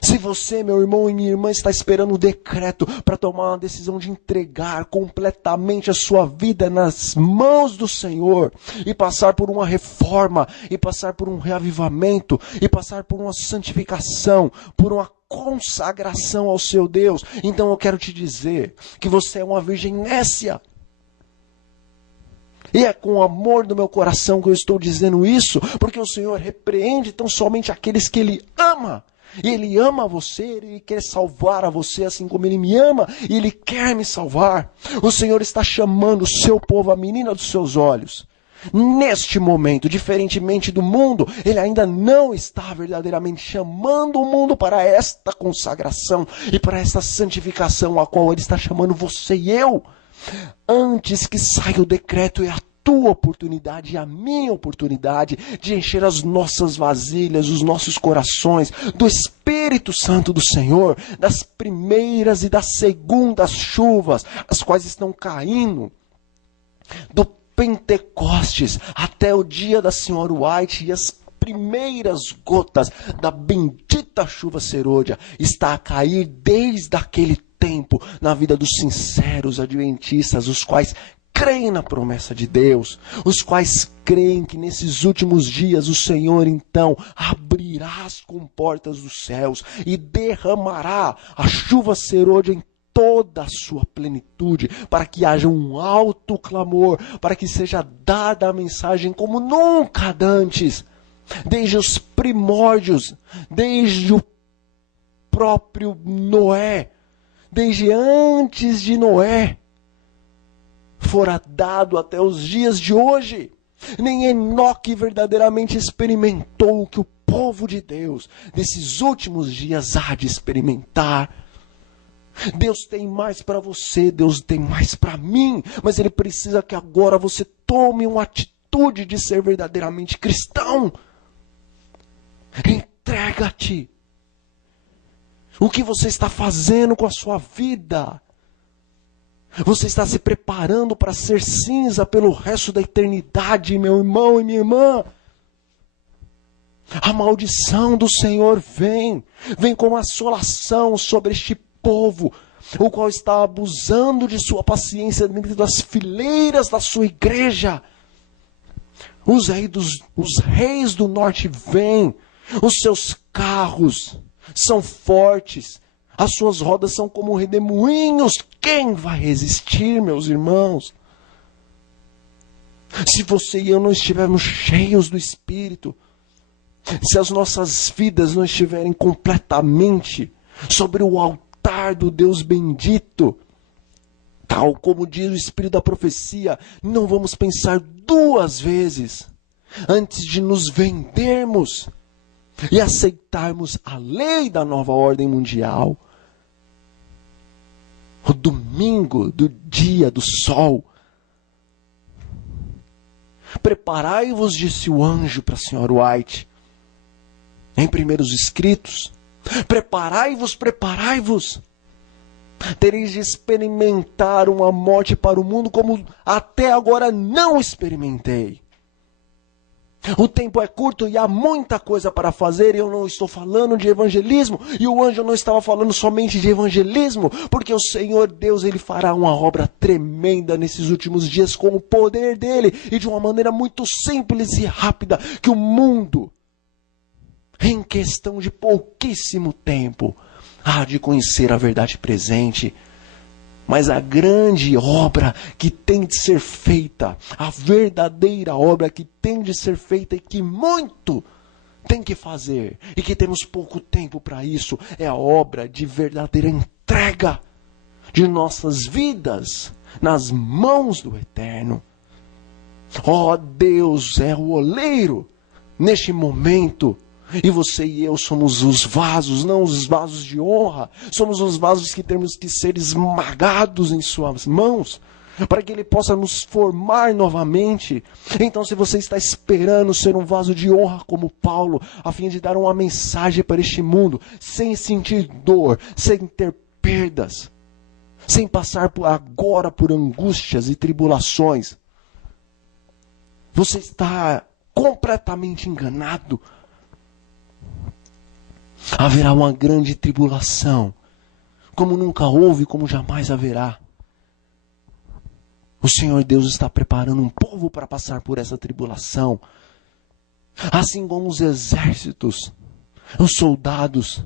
Se você, meu irmão e minha irmã, está esperando o decreto para tomar uma decisão de entregar completamente a sua vida nas mãos do Senhor e passar por uma reforma, e passar por um reavivamento, e passar por uma santificação, por uma consagração ao seu Deus, então eu quero te dizer que você é uma virgem nécia. E é com amor no meu coração que eu estou dizendo isso, porque o Senhor repreende tão somente aqueles que Ele ama. E Ele ama você, Ele quer salvar a você assim como Ele me ama, e Ele quer me salvar. O Senhor está chamando o seu povo, a menina dos seus olhos. Neste momento, diferentemente do mundo, Ele ainda não está verdadeiramente chamando o mundo para esta consagração e para esta santificação a qual Ele está chamando você e eu. Antes que saia o decreto, é a tua oportunidade e a minha oportunidade de encher as nossas vasilhas, os nossos corações do Espírito Santo do Senhor, das primeiras e das segundas chuvas, as quais estão caindo do Pentecostes até o dia da Senhora White, e as primeiras gotas da bendita chuva serôdia está a cair desde aquele tempo na vida dos sinceros adventistas, os quais creem na promessa de Deus, os quais creem que nesses últimos dias o Senhor então abrirá as comportas dos céus e derramará a chuva serôdia em toda a sua plenitude, para que haja um alto clamor, para que seja dada a mensagem como nunca antes, desde os primórdios, desde o próprio Noé, desde antes de Noé, fora dado até os dias de hoje. Nem Enoque verdadeiramente experimentou o que o povo de Deus desses últimos dias há de experimentar. Deus tem mais para você, Deus tem mais para mim, mas Ele precisa que agora você tome uma atitude de ser verdadeiramente cristão. Entrega-te. O que você está fazendo com a sua vida? Você está se preparando para ser cinza pelo resto da eternidade, meu irmão e minha irmã? A maldição do Senhor vem como assolação sobre este povo, o qual está abusando de sua paciência dentro das fileiras da sua igreja. Os reis do norte vêm, os seus carros são fortes, as suas rodas são como redemoinhos. Quem vai resistir, meus irmãos? Se você e eu não estivermos cheios do Espírito, se as nossas vidas não estiverem completamente sobre o altar do Deus bendito, tal como diz o Espírito da profecia, não vamos pensar duas vezes antes de nos vendermos e aceitarmos a lei da nova ordem mundial. O domingo do dia do sol. Preparai-vos, disse o anjo para a senhora White, em primeiros escritos. Preparai-vos, preparai-vos. Tereis de experimentar uma morte para o mundo como até agora não experimentei. O tempo é curto e há muita coisa para fazer. Eu não estou falando de evangelismo. E o anjo não estava falando somente de evangelismo. Porque o Senhor Deus, Ele fará uma obra tremenda nesses últimos dias com o poder dEle. E de uma maneira muito simples e rápida. Que o mundo, em questão de pouquíssimo tempo, há de conhecer a verdade presente. Mas a grande obra que tem de ser feita, a verdadeira obra que tem de ser feita e que muito tem que fazer, e que temos pouco tempo para isso, é a obra de verdadeira entrega de nossas vidas nas mãos do Eterno. Ó Deus é o oleiro neste momento. E você e eu somos os vasos, não os vasos de honra. Somos os vasos que temos que ser esmagados em suas mãos, para que Ele possa nos formar novamente. Então, se você está esperando ser um vaso de honra como Paulo, a fim de dar uma mensagem para este mundo, sem sentir dor, sem ter perdas, sem passar agora por angústias e tribulações, você está completamente enganado. Haverá uma grande tribulação, como nunca houve, como jamais haverá. O Senhor Deus está preparando um povo para passar por essa tribulação. Assim como os exércitos, os soldados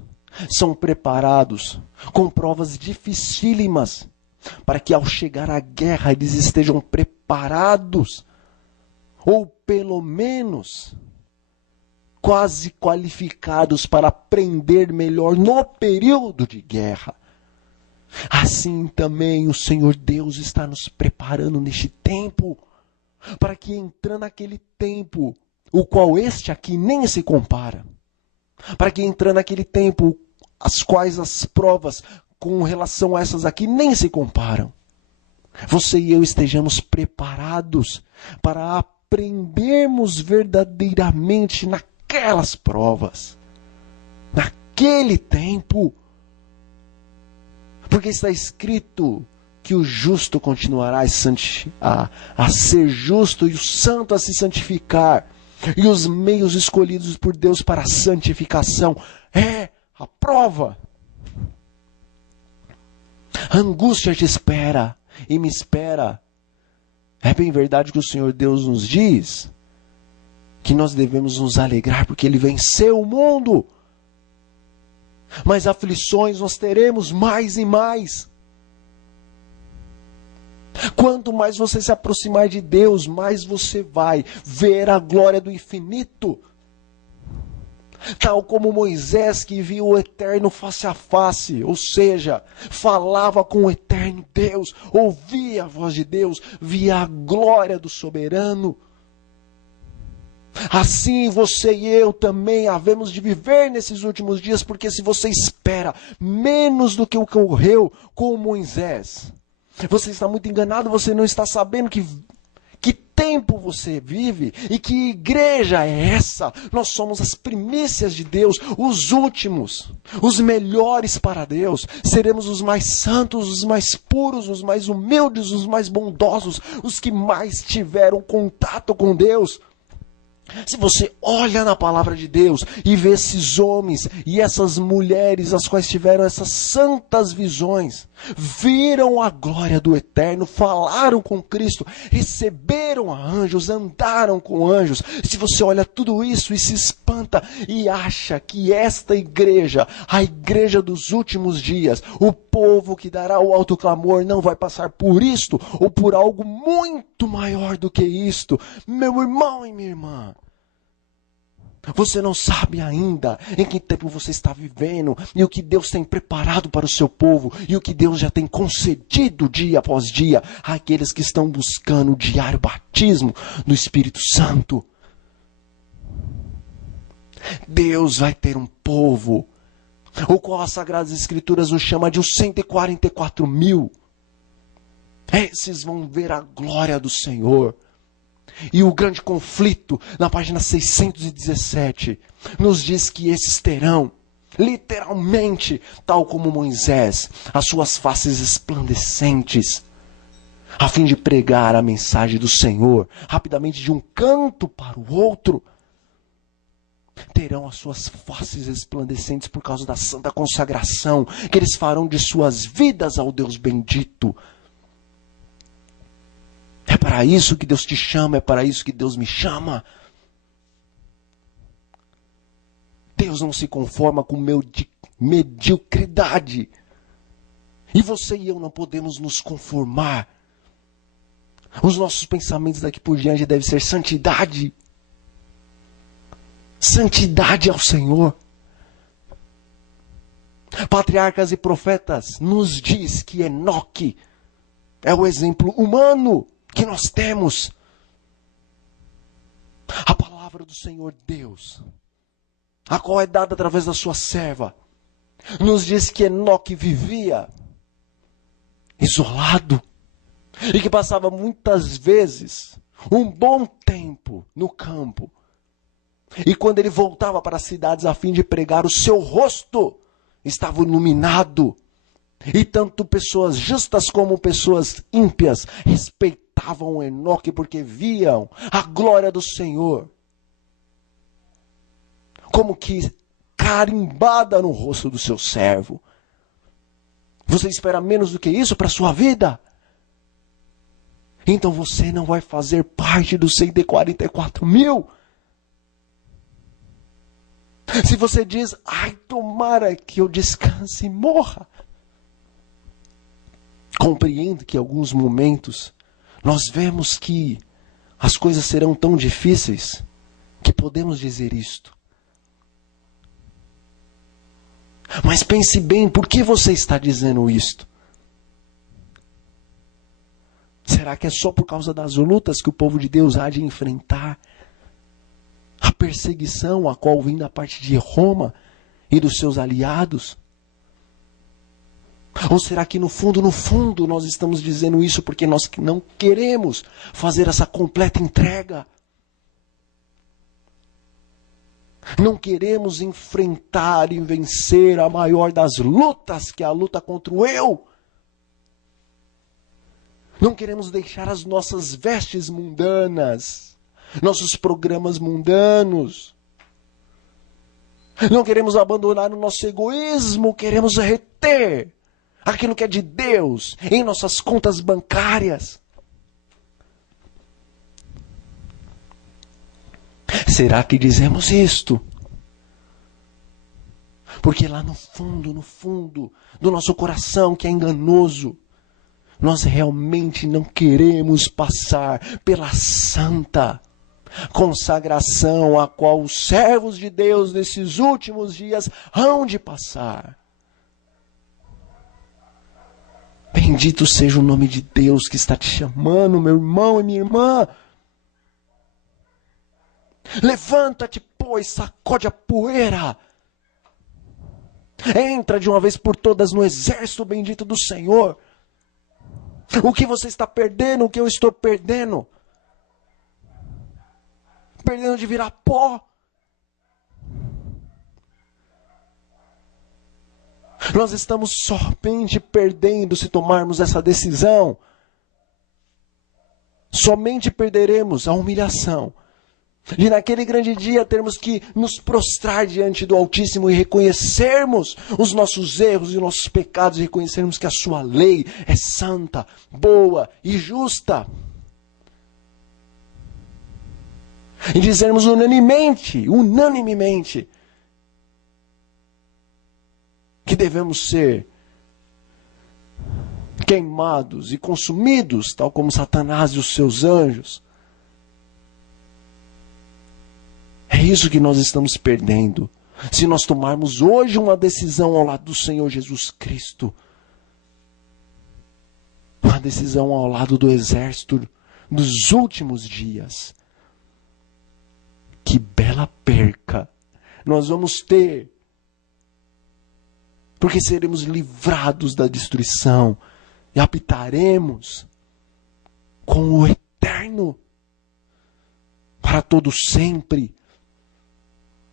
são preparados com provas dificílimas, para que ao chegar à guerra eles estejam preparados, ou pelo menos quase qualificados para aprender melhor no período de guerra. Assim também o Senhor Deus está nos preparando neste tempo, para que entrando naquele tempo, o qual este aqui nem se compara, para que entrando naquele tempo, as quais as provas com relação a essas aqui nem se comparam, você e eu estejamos preparados para aprendermos verdadeiramente naquelas provas, naquele tempo. Porque está escrito que o justo continuará a ser justo e o santo a se santificar. E os meios escolhidos por Deus para a santificação é a prova. A angústia te espera e me espera. É bem verdade que o Senhor Deus nos diz que nós devemos nos alegrar porque Ele venceu o mundo. Mas aflições nós teremos mais e mais. Quanto mais você se aproximar de Deus, mais você vai ver a glória do infinito. Tal como Moisés, que viu o Eterno face a face, ou seja, falava com o Eterno Deus, ouvia a voz de Deus, via a glória do soberano. Assim você e eu também havemos de viver nesses últimos dias, porque se você espera menos do que o que ocorreu com Moisés, você está muito enganado, você não está sabendo que tempo você vive e que igreja é essa. Nós somos as primícias de Deus, os últimos, os melhores para Deus. Seremos os mais santos, os mais puros, os mais humildes, os mais bondosos, os que mais tiveram contato com Deus. Se você olha na palavra de Deus e vê esses homens e essas mulheres, as quais tiveram essas santas visões, viram a glória do Eterno, falaram com Cristo, receberam a anjos, andaram com anjos. Se você olha tudo isso e se espanta e acha que esta igreja, a igreja dos últimos dias, o povo que dará o alto clamor, não vai passar por isto ou por algo muito maior do que isto, meu irmão e minha irmã, você não sabe ainda em que tempo você está vivendo e o que Deus tem preparado para o seu povo e o que Deus já tem concedido dia após dia àqueles que estão buscando o diário batismo do Espírito Santo. Deus vai ter um povo, o qual as Sagradas Escrituras o chama de os 144 mil. Esses vão ver a glória do Senhor. E o grande conflito, na página 617, nos diz que esses terão, literalmente, tal como Moisés, as suas faces resplandecentes, a fim de pregar a mensagem do Senhor, rapidamente de um canto para o outro. Terão as suas faces resplandecentes por causa da santa consagração que eles farão de suas vidas ao Deus bendito. É para isso que Deus te chama, é para isso que Deus me chama. Deus não se conforma com mediocridade. E você e eu não podemos nos conformar. Os nossos pensamentos daqui por diante devem ser santidade. Santidade ao Senhor. Patriarcas e profetas nos diz que Enoque é o exemplo humano que nós temos. A palavra do Senhor Deus, a qual é dada através da sua serva, nos diz que Enoque vivia isolado e que passava muitas vezes um bom tempo no campo. E quando ele voltava para as cidades a fim de pregar, o seu rosto estava iluminado. E tanto pessoas justas como pessoas ímpias respeitavam Enoque porque viam a glória do Senhor como que carimbada no rosto do seu servo. Você espera menos do que isso para a sua vida? Então você não vai fazer parte dos 144 mil. Se você diz, ai, tomara que eu descanse e morra. Compreendo que em alguns momentos nós vemos que as coisas serão tão difíceis que podemos dizer isto. Mas pense bem, por que você está dizendo isto? Será que é só por causa das lutas que o povo de Deus há de enfrentar? A perseguição a qual vem da parte de Roma e dos seus aliados? Ou será que no fundo, nós estamos dizendo isso porque nós não queremos fazer essa completa entrega? Não queremos enfrentar e vencer a maior das lutas, que é a luta contra o eu. Não queremos deixar as nossas vestes mundanas, nossos programas mundanos. Não queremos abandonar o nosso egoísmo, queremos reter aquilo que é de Deus em nossas contas bancárias. Será que dizemos isto? Porque lá no fundo do nosso coração, que é enganoso, Nós realmente não queremos passar pela santa consagração a qual os servos de Deus nesses últimos dias hão de passar. Bendito seja o nome de Deus que está te chamando, meu irmão e minha irmã. Levanta-te, pois, sacode a poeira. Entra de uma vez por todas no exército bendito do Senhor. O que você está perdendo, o que eu estou perdendo? Perdendo de virar pó. Nós estamos somente perdendo se tomarmos essa decisão. Somente perderemos a humilhação de naquele grande dia termos que nos prostrar diante do Altíssimo e reconhecermos os nossos erros e nossos pecados, e reconhecermos que a sua lei é santa, boa e justa. E dizermos unanimemente, que devemos ser queimados e consumidos, tal como Satanás e os seus anjos. É isso que nós estamos perdendo. Se nós tomarmos hoje uma decisão ao lado do Senhor Jesus Cristo, uma decisão ao lado do exército dos últimos dias, que bela perca nós vamos ter, porque seremos livrados da destruição e habitaremos com o eterno para todo sempre.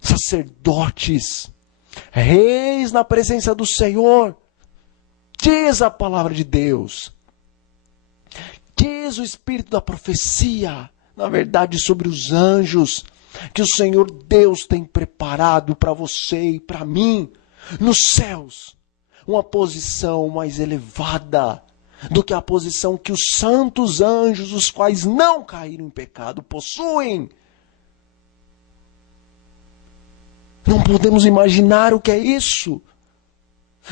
Sacerdotes, reis na presença do Senhor, diz a palavra de Deus, diz o Espírito da profecia, na verdade sobre os anjos, que o Senhor Deus tem preparado para você e para mim, nos céus, uma posição mais elevada do que a posição que os santos anjos, os quais não caíram em pecado, possuem. Não podemos imaginar o que é isso.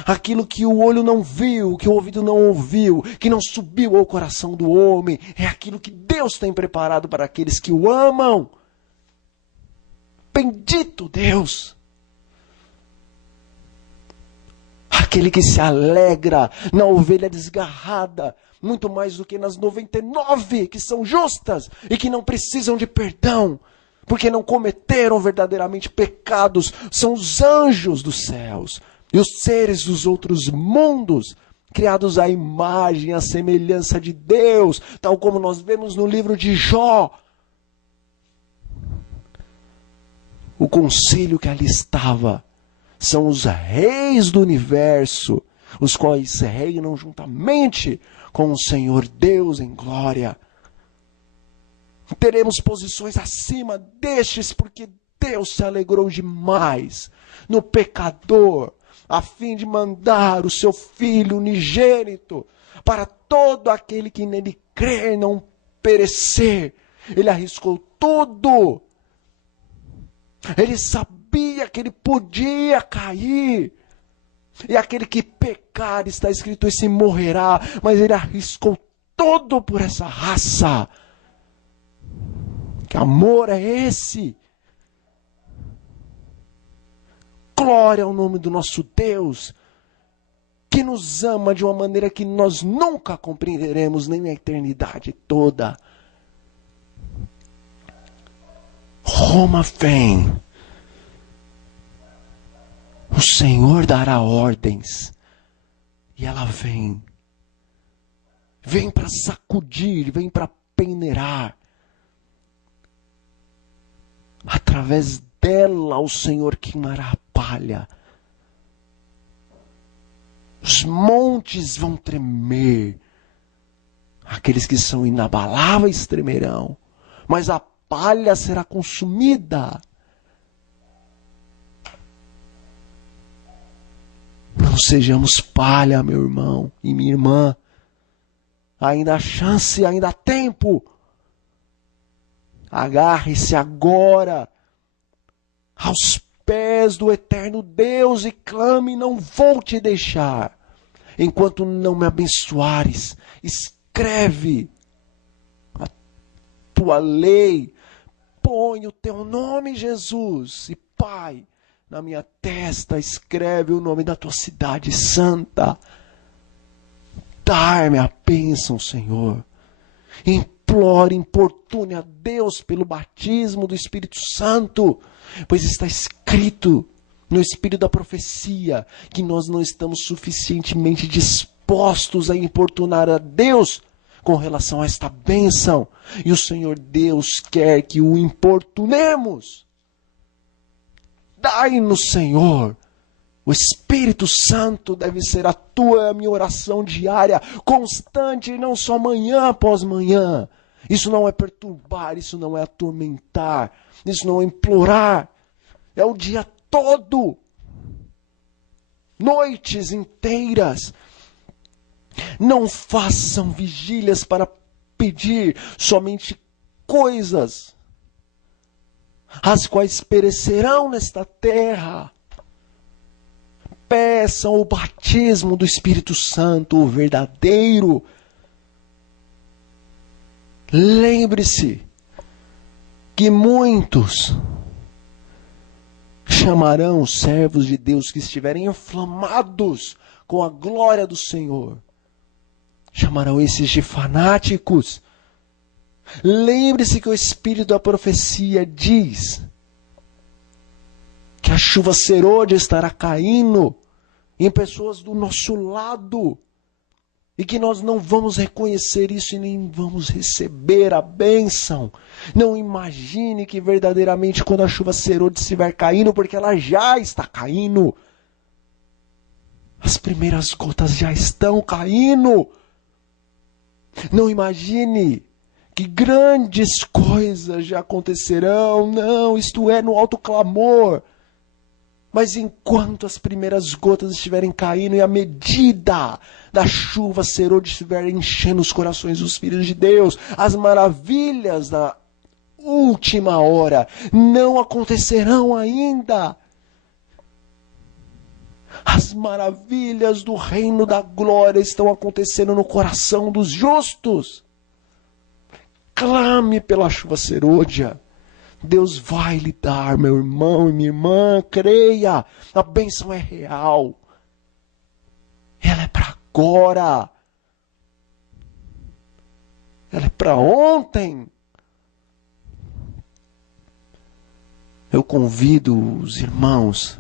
Aquilo que o olho não viu, que o ouvido não ouviu, que não subiu ao coração do homem, é aquilo que Deus tem preparado para aqueles que o amam. Bendito Deus! Aquele que se alegra na ovelha desgarrada, muito mais do que nas 99 que são justas e que não precisam de perdão, porque não cometeram verdadeiramente pecados, são os anjos dos céus e os seres dos outros mundos, criados à imagem, à semelhança de Deus, tal como nós vemos no livro de Jó. O concílio que ali estava são os reis do universo, os quais reinam juntamente com o Senhor Deus em glória. Teremos posições acima destes, porque Deus se alegrou demais no pecador, a fim de mandar o seu Filho unigênito para todo aquele que nele crer não perecer. Ele arriscou tudo. Ele sabia que ele podia cair. E aquele que pecar, está escrito, esse morrerá. Mas ele arriscou tudo por essa raça. Que amor é esse? Glória ao nome do nosso Deus, que nos ama de uma maneira que nós nunca compreenderemos, nem na eternidade toda. Roma vem. O Senhor dará ordens. E ela vem. Vem para sacudir, vem para peneirar. Através dela o Senhor queimará a palha. Os montes vão tremer. Aqueles que são inabaláveis tremerão. Mas a palha será consumida. Não sejamos palha, meu irmão e minha irmã. Ainda há chance, ainda há tempo. Agarre-se agora aos pés do eterno Deus e clame: não vou te deixar. enquanto não me abençoares. Escreve a tua lei, põe o teu nome, Jesus, e Pai, na minha testa, escreve o nome da tua cidade santa. Dá-me a bênção, Senhor. Implore, importune a Deus pelo batismo do Espírito Santo, pois está escrito no Espírito da profecia que nós não estamos suficientemente dispostos a importunar a Deus com relação a esta bênção. E o Senhor Deus quer que o importunemos. Dai-nos, Senhor. O Espírito Santo deve ser a tua e a minha oração diária, constante, e não só manhã após manhã. Isso não é perturbar, isso não é atormentar, isso não é implorar. É o dia todo, noites inteiras. Não façam vigílias para pedir somente coisas, as quais perecerão nesta terra. Peçam o batismo do Espírito Santo, o verdadeiro. Lembre-se que muitos chamarão os servos de Deus que estiverem inflamados com a glória do Senhor. Chamarão esses de fanáticos. Lembre-se que o Espírito da profecia diz que a chuva serôdia estará caindo em pessoas do nosso lado e que nós não vamos reconhecer isso e nem vamos receber a bênção. Não imagine que verdadeiramente quando a chuva serôdia estiver caindo, porque ela já está caindo. As primeiras gotas já estão caindo. Não imagine que grandes coisas já acontecerão. Não, isto é no alto clamor. Mas enquanto as primeiras gotas estiverem caindo e a medida da chuva serôdia estiver enchendo os corações dos filhos de Deus, as maravilhas da última hora não acontecerão ainda. As maravilhas do reino da glória estão acontecendo no coração dos justos. Clame pela chuva serôdia. Deus vai lhe dar, meu irmão e minha irmã, creia, a bênção é real. Ela é para agora. Ela é para ontem. Eu convido os irmãos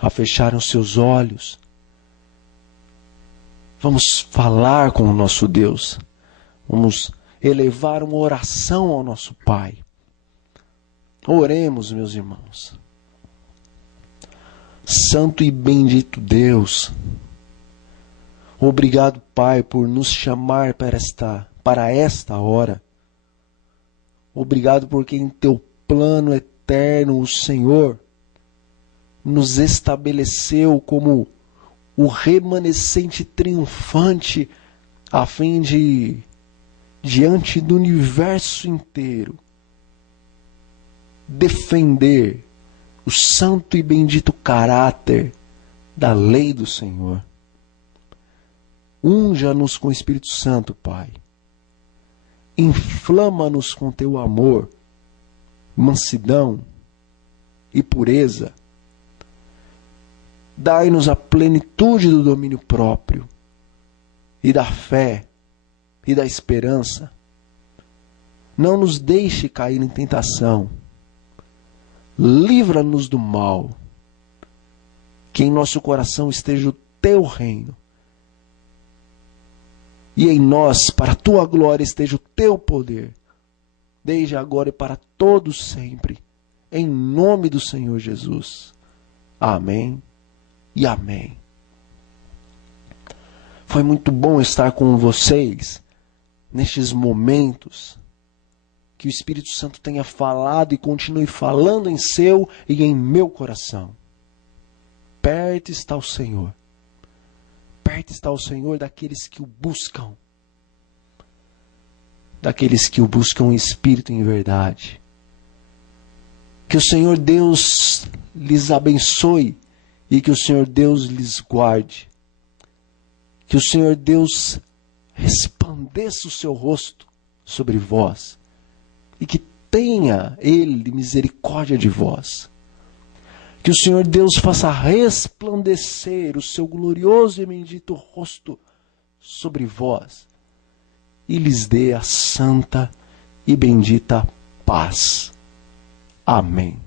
a fecharem os seus olhos. Vamos falar com o nosso Deus. Vamos elevar uma oração ao nosso Pai. Oremos, meus irmãos. Santo e bendito Deus, obrigado, Pai, por nos chamar para esta hora. Obrigado porque em teu plano eterno o Senhor nos estabeleceu como o remanescente triunfante a fim de, diante do universo inteiro, defender o santo e bendito caráter da lei do Senhor. Unja-nos com o Espírito Santo, Pai. Inflama-nos com teu amor, mansidão e pureza. Dai-nos a plenitude do domínio próprio e da fé e da esperança. Não nos deixe cair em tentação. Livra-nos do mal. Que em nosso coração esteja o teu reino. E em nós, para a tua glória, esteja o teu poder. Desde agora e para todos sempre. Em nome do Senhor Jesus. Amém e amém. Foi muito bom estar com vocês nestes momentos. Que o Espírito Santo tenha falado e continue falando em seu e em meu coração. Perto está o Senhor. Perto está o Senhor daqueles que o buscam. Daqueles que o buscam em espírito e em verdade. Que o Senhor Deus lhes abençoe e que o Senhor Deus lhes guarde. Que o Senhor Deus resplandeça o seu rosto sobre vós e que tenha Ele misericórdia de vós. Que o Senhor Deus faça resplandecer o seu glorioso e bendito rosto sobre vós e lhes dê a santa e bendita paz. Amém.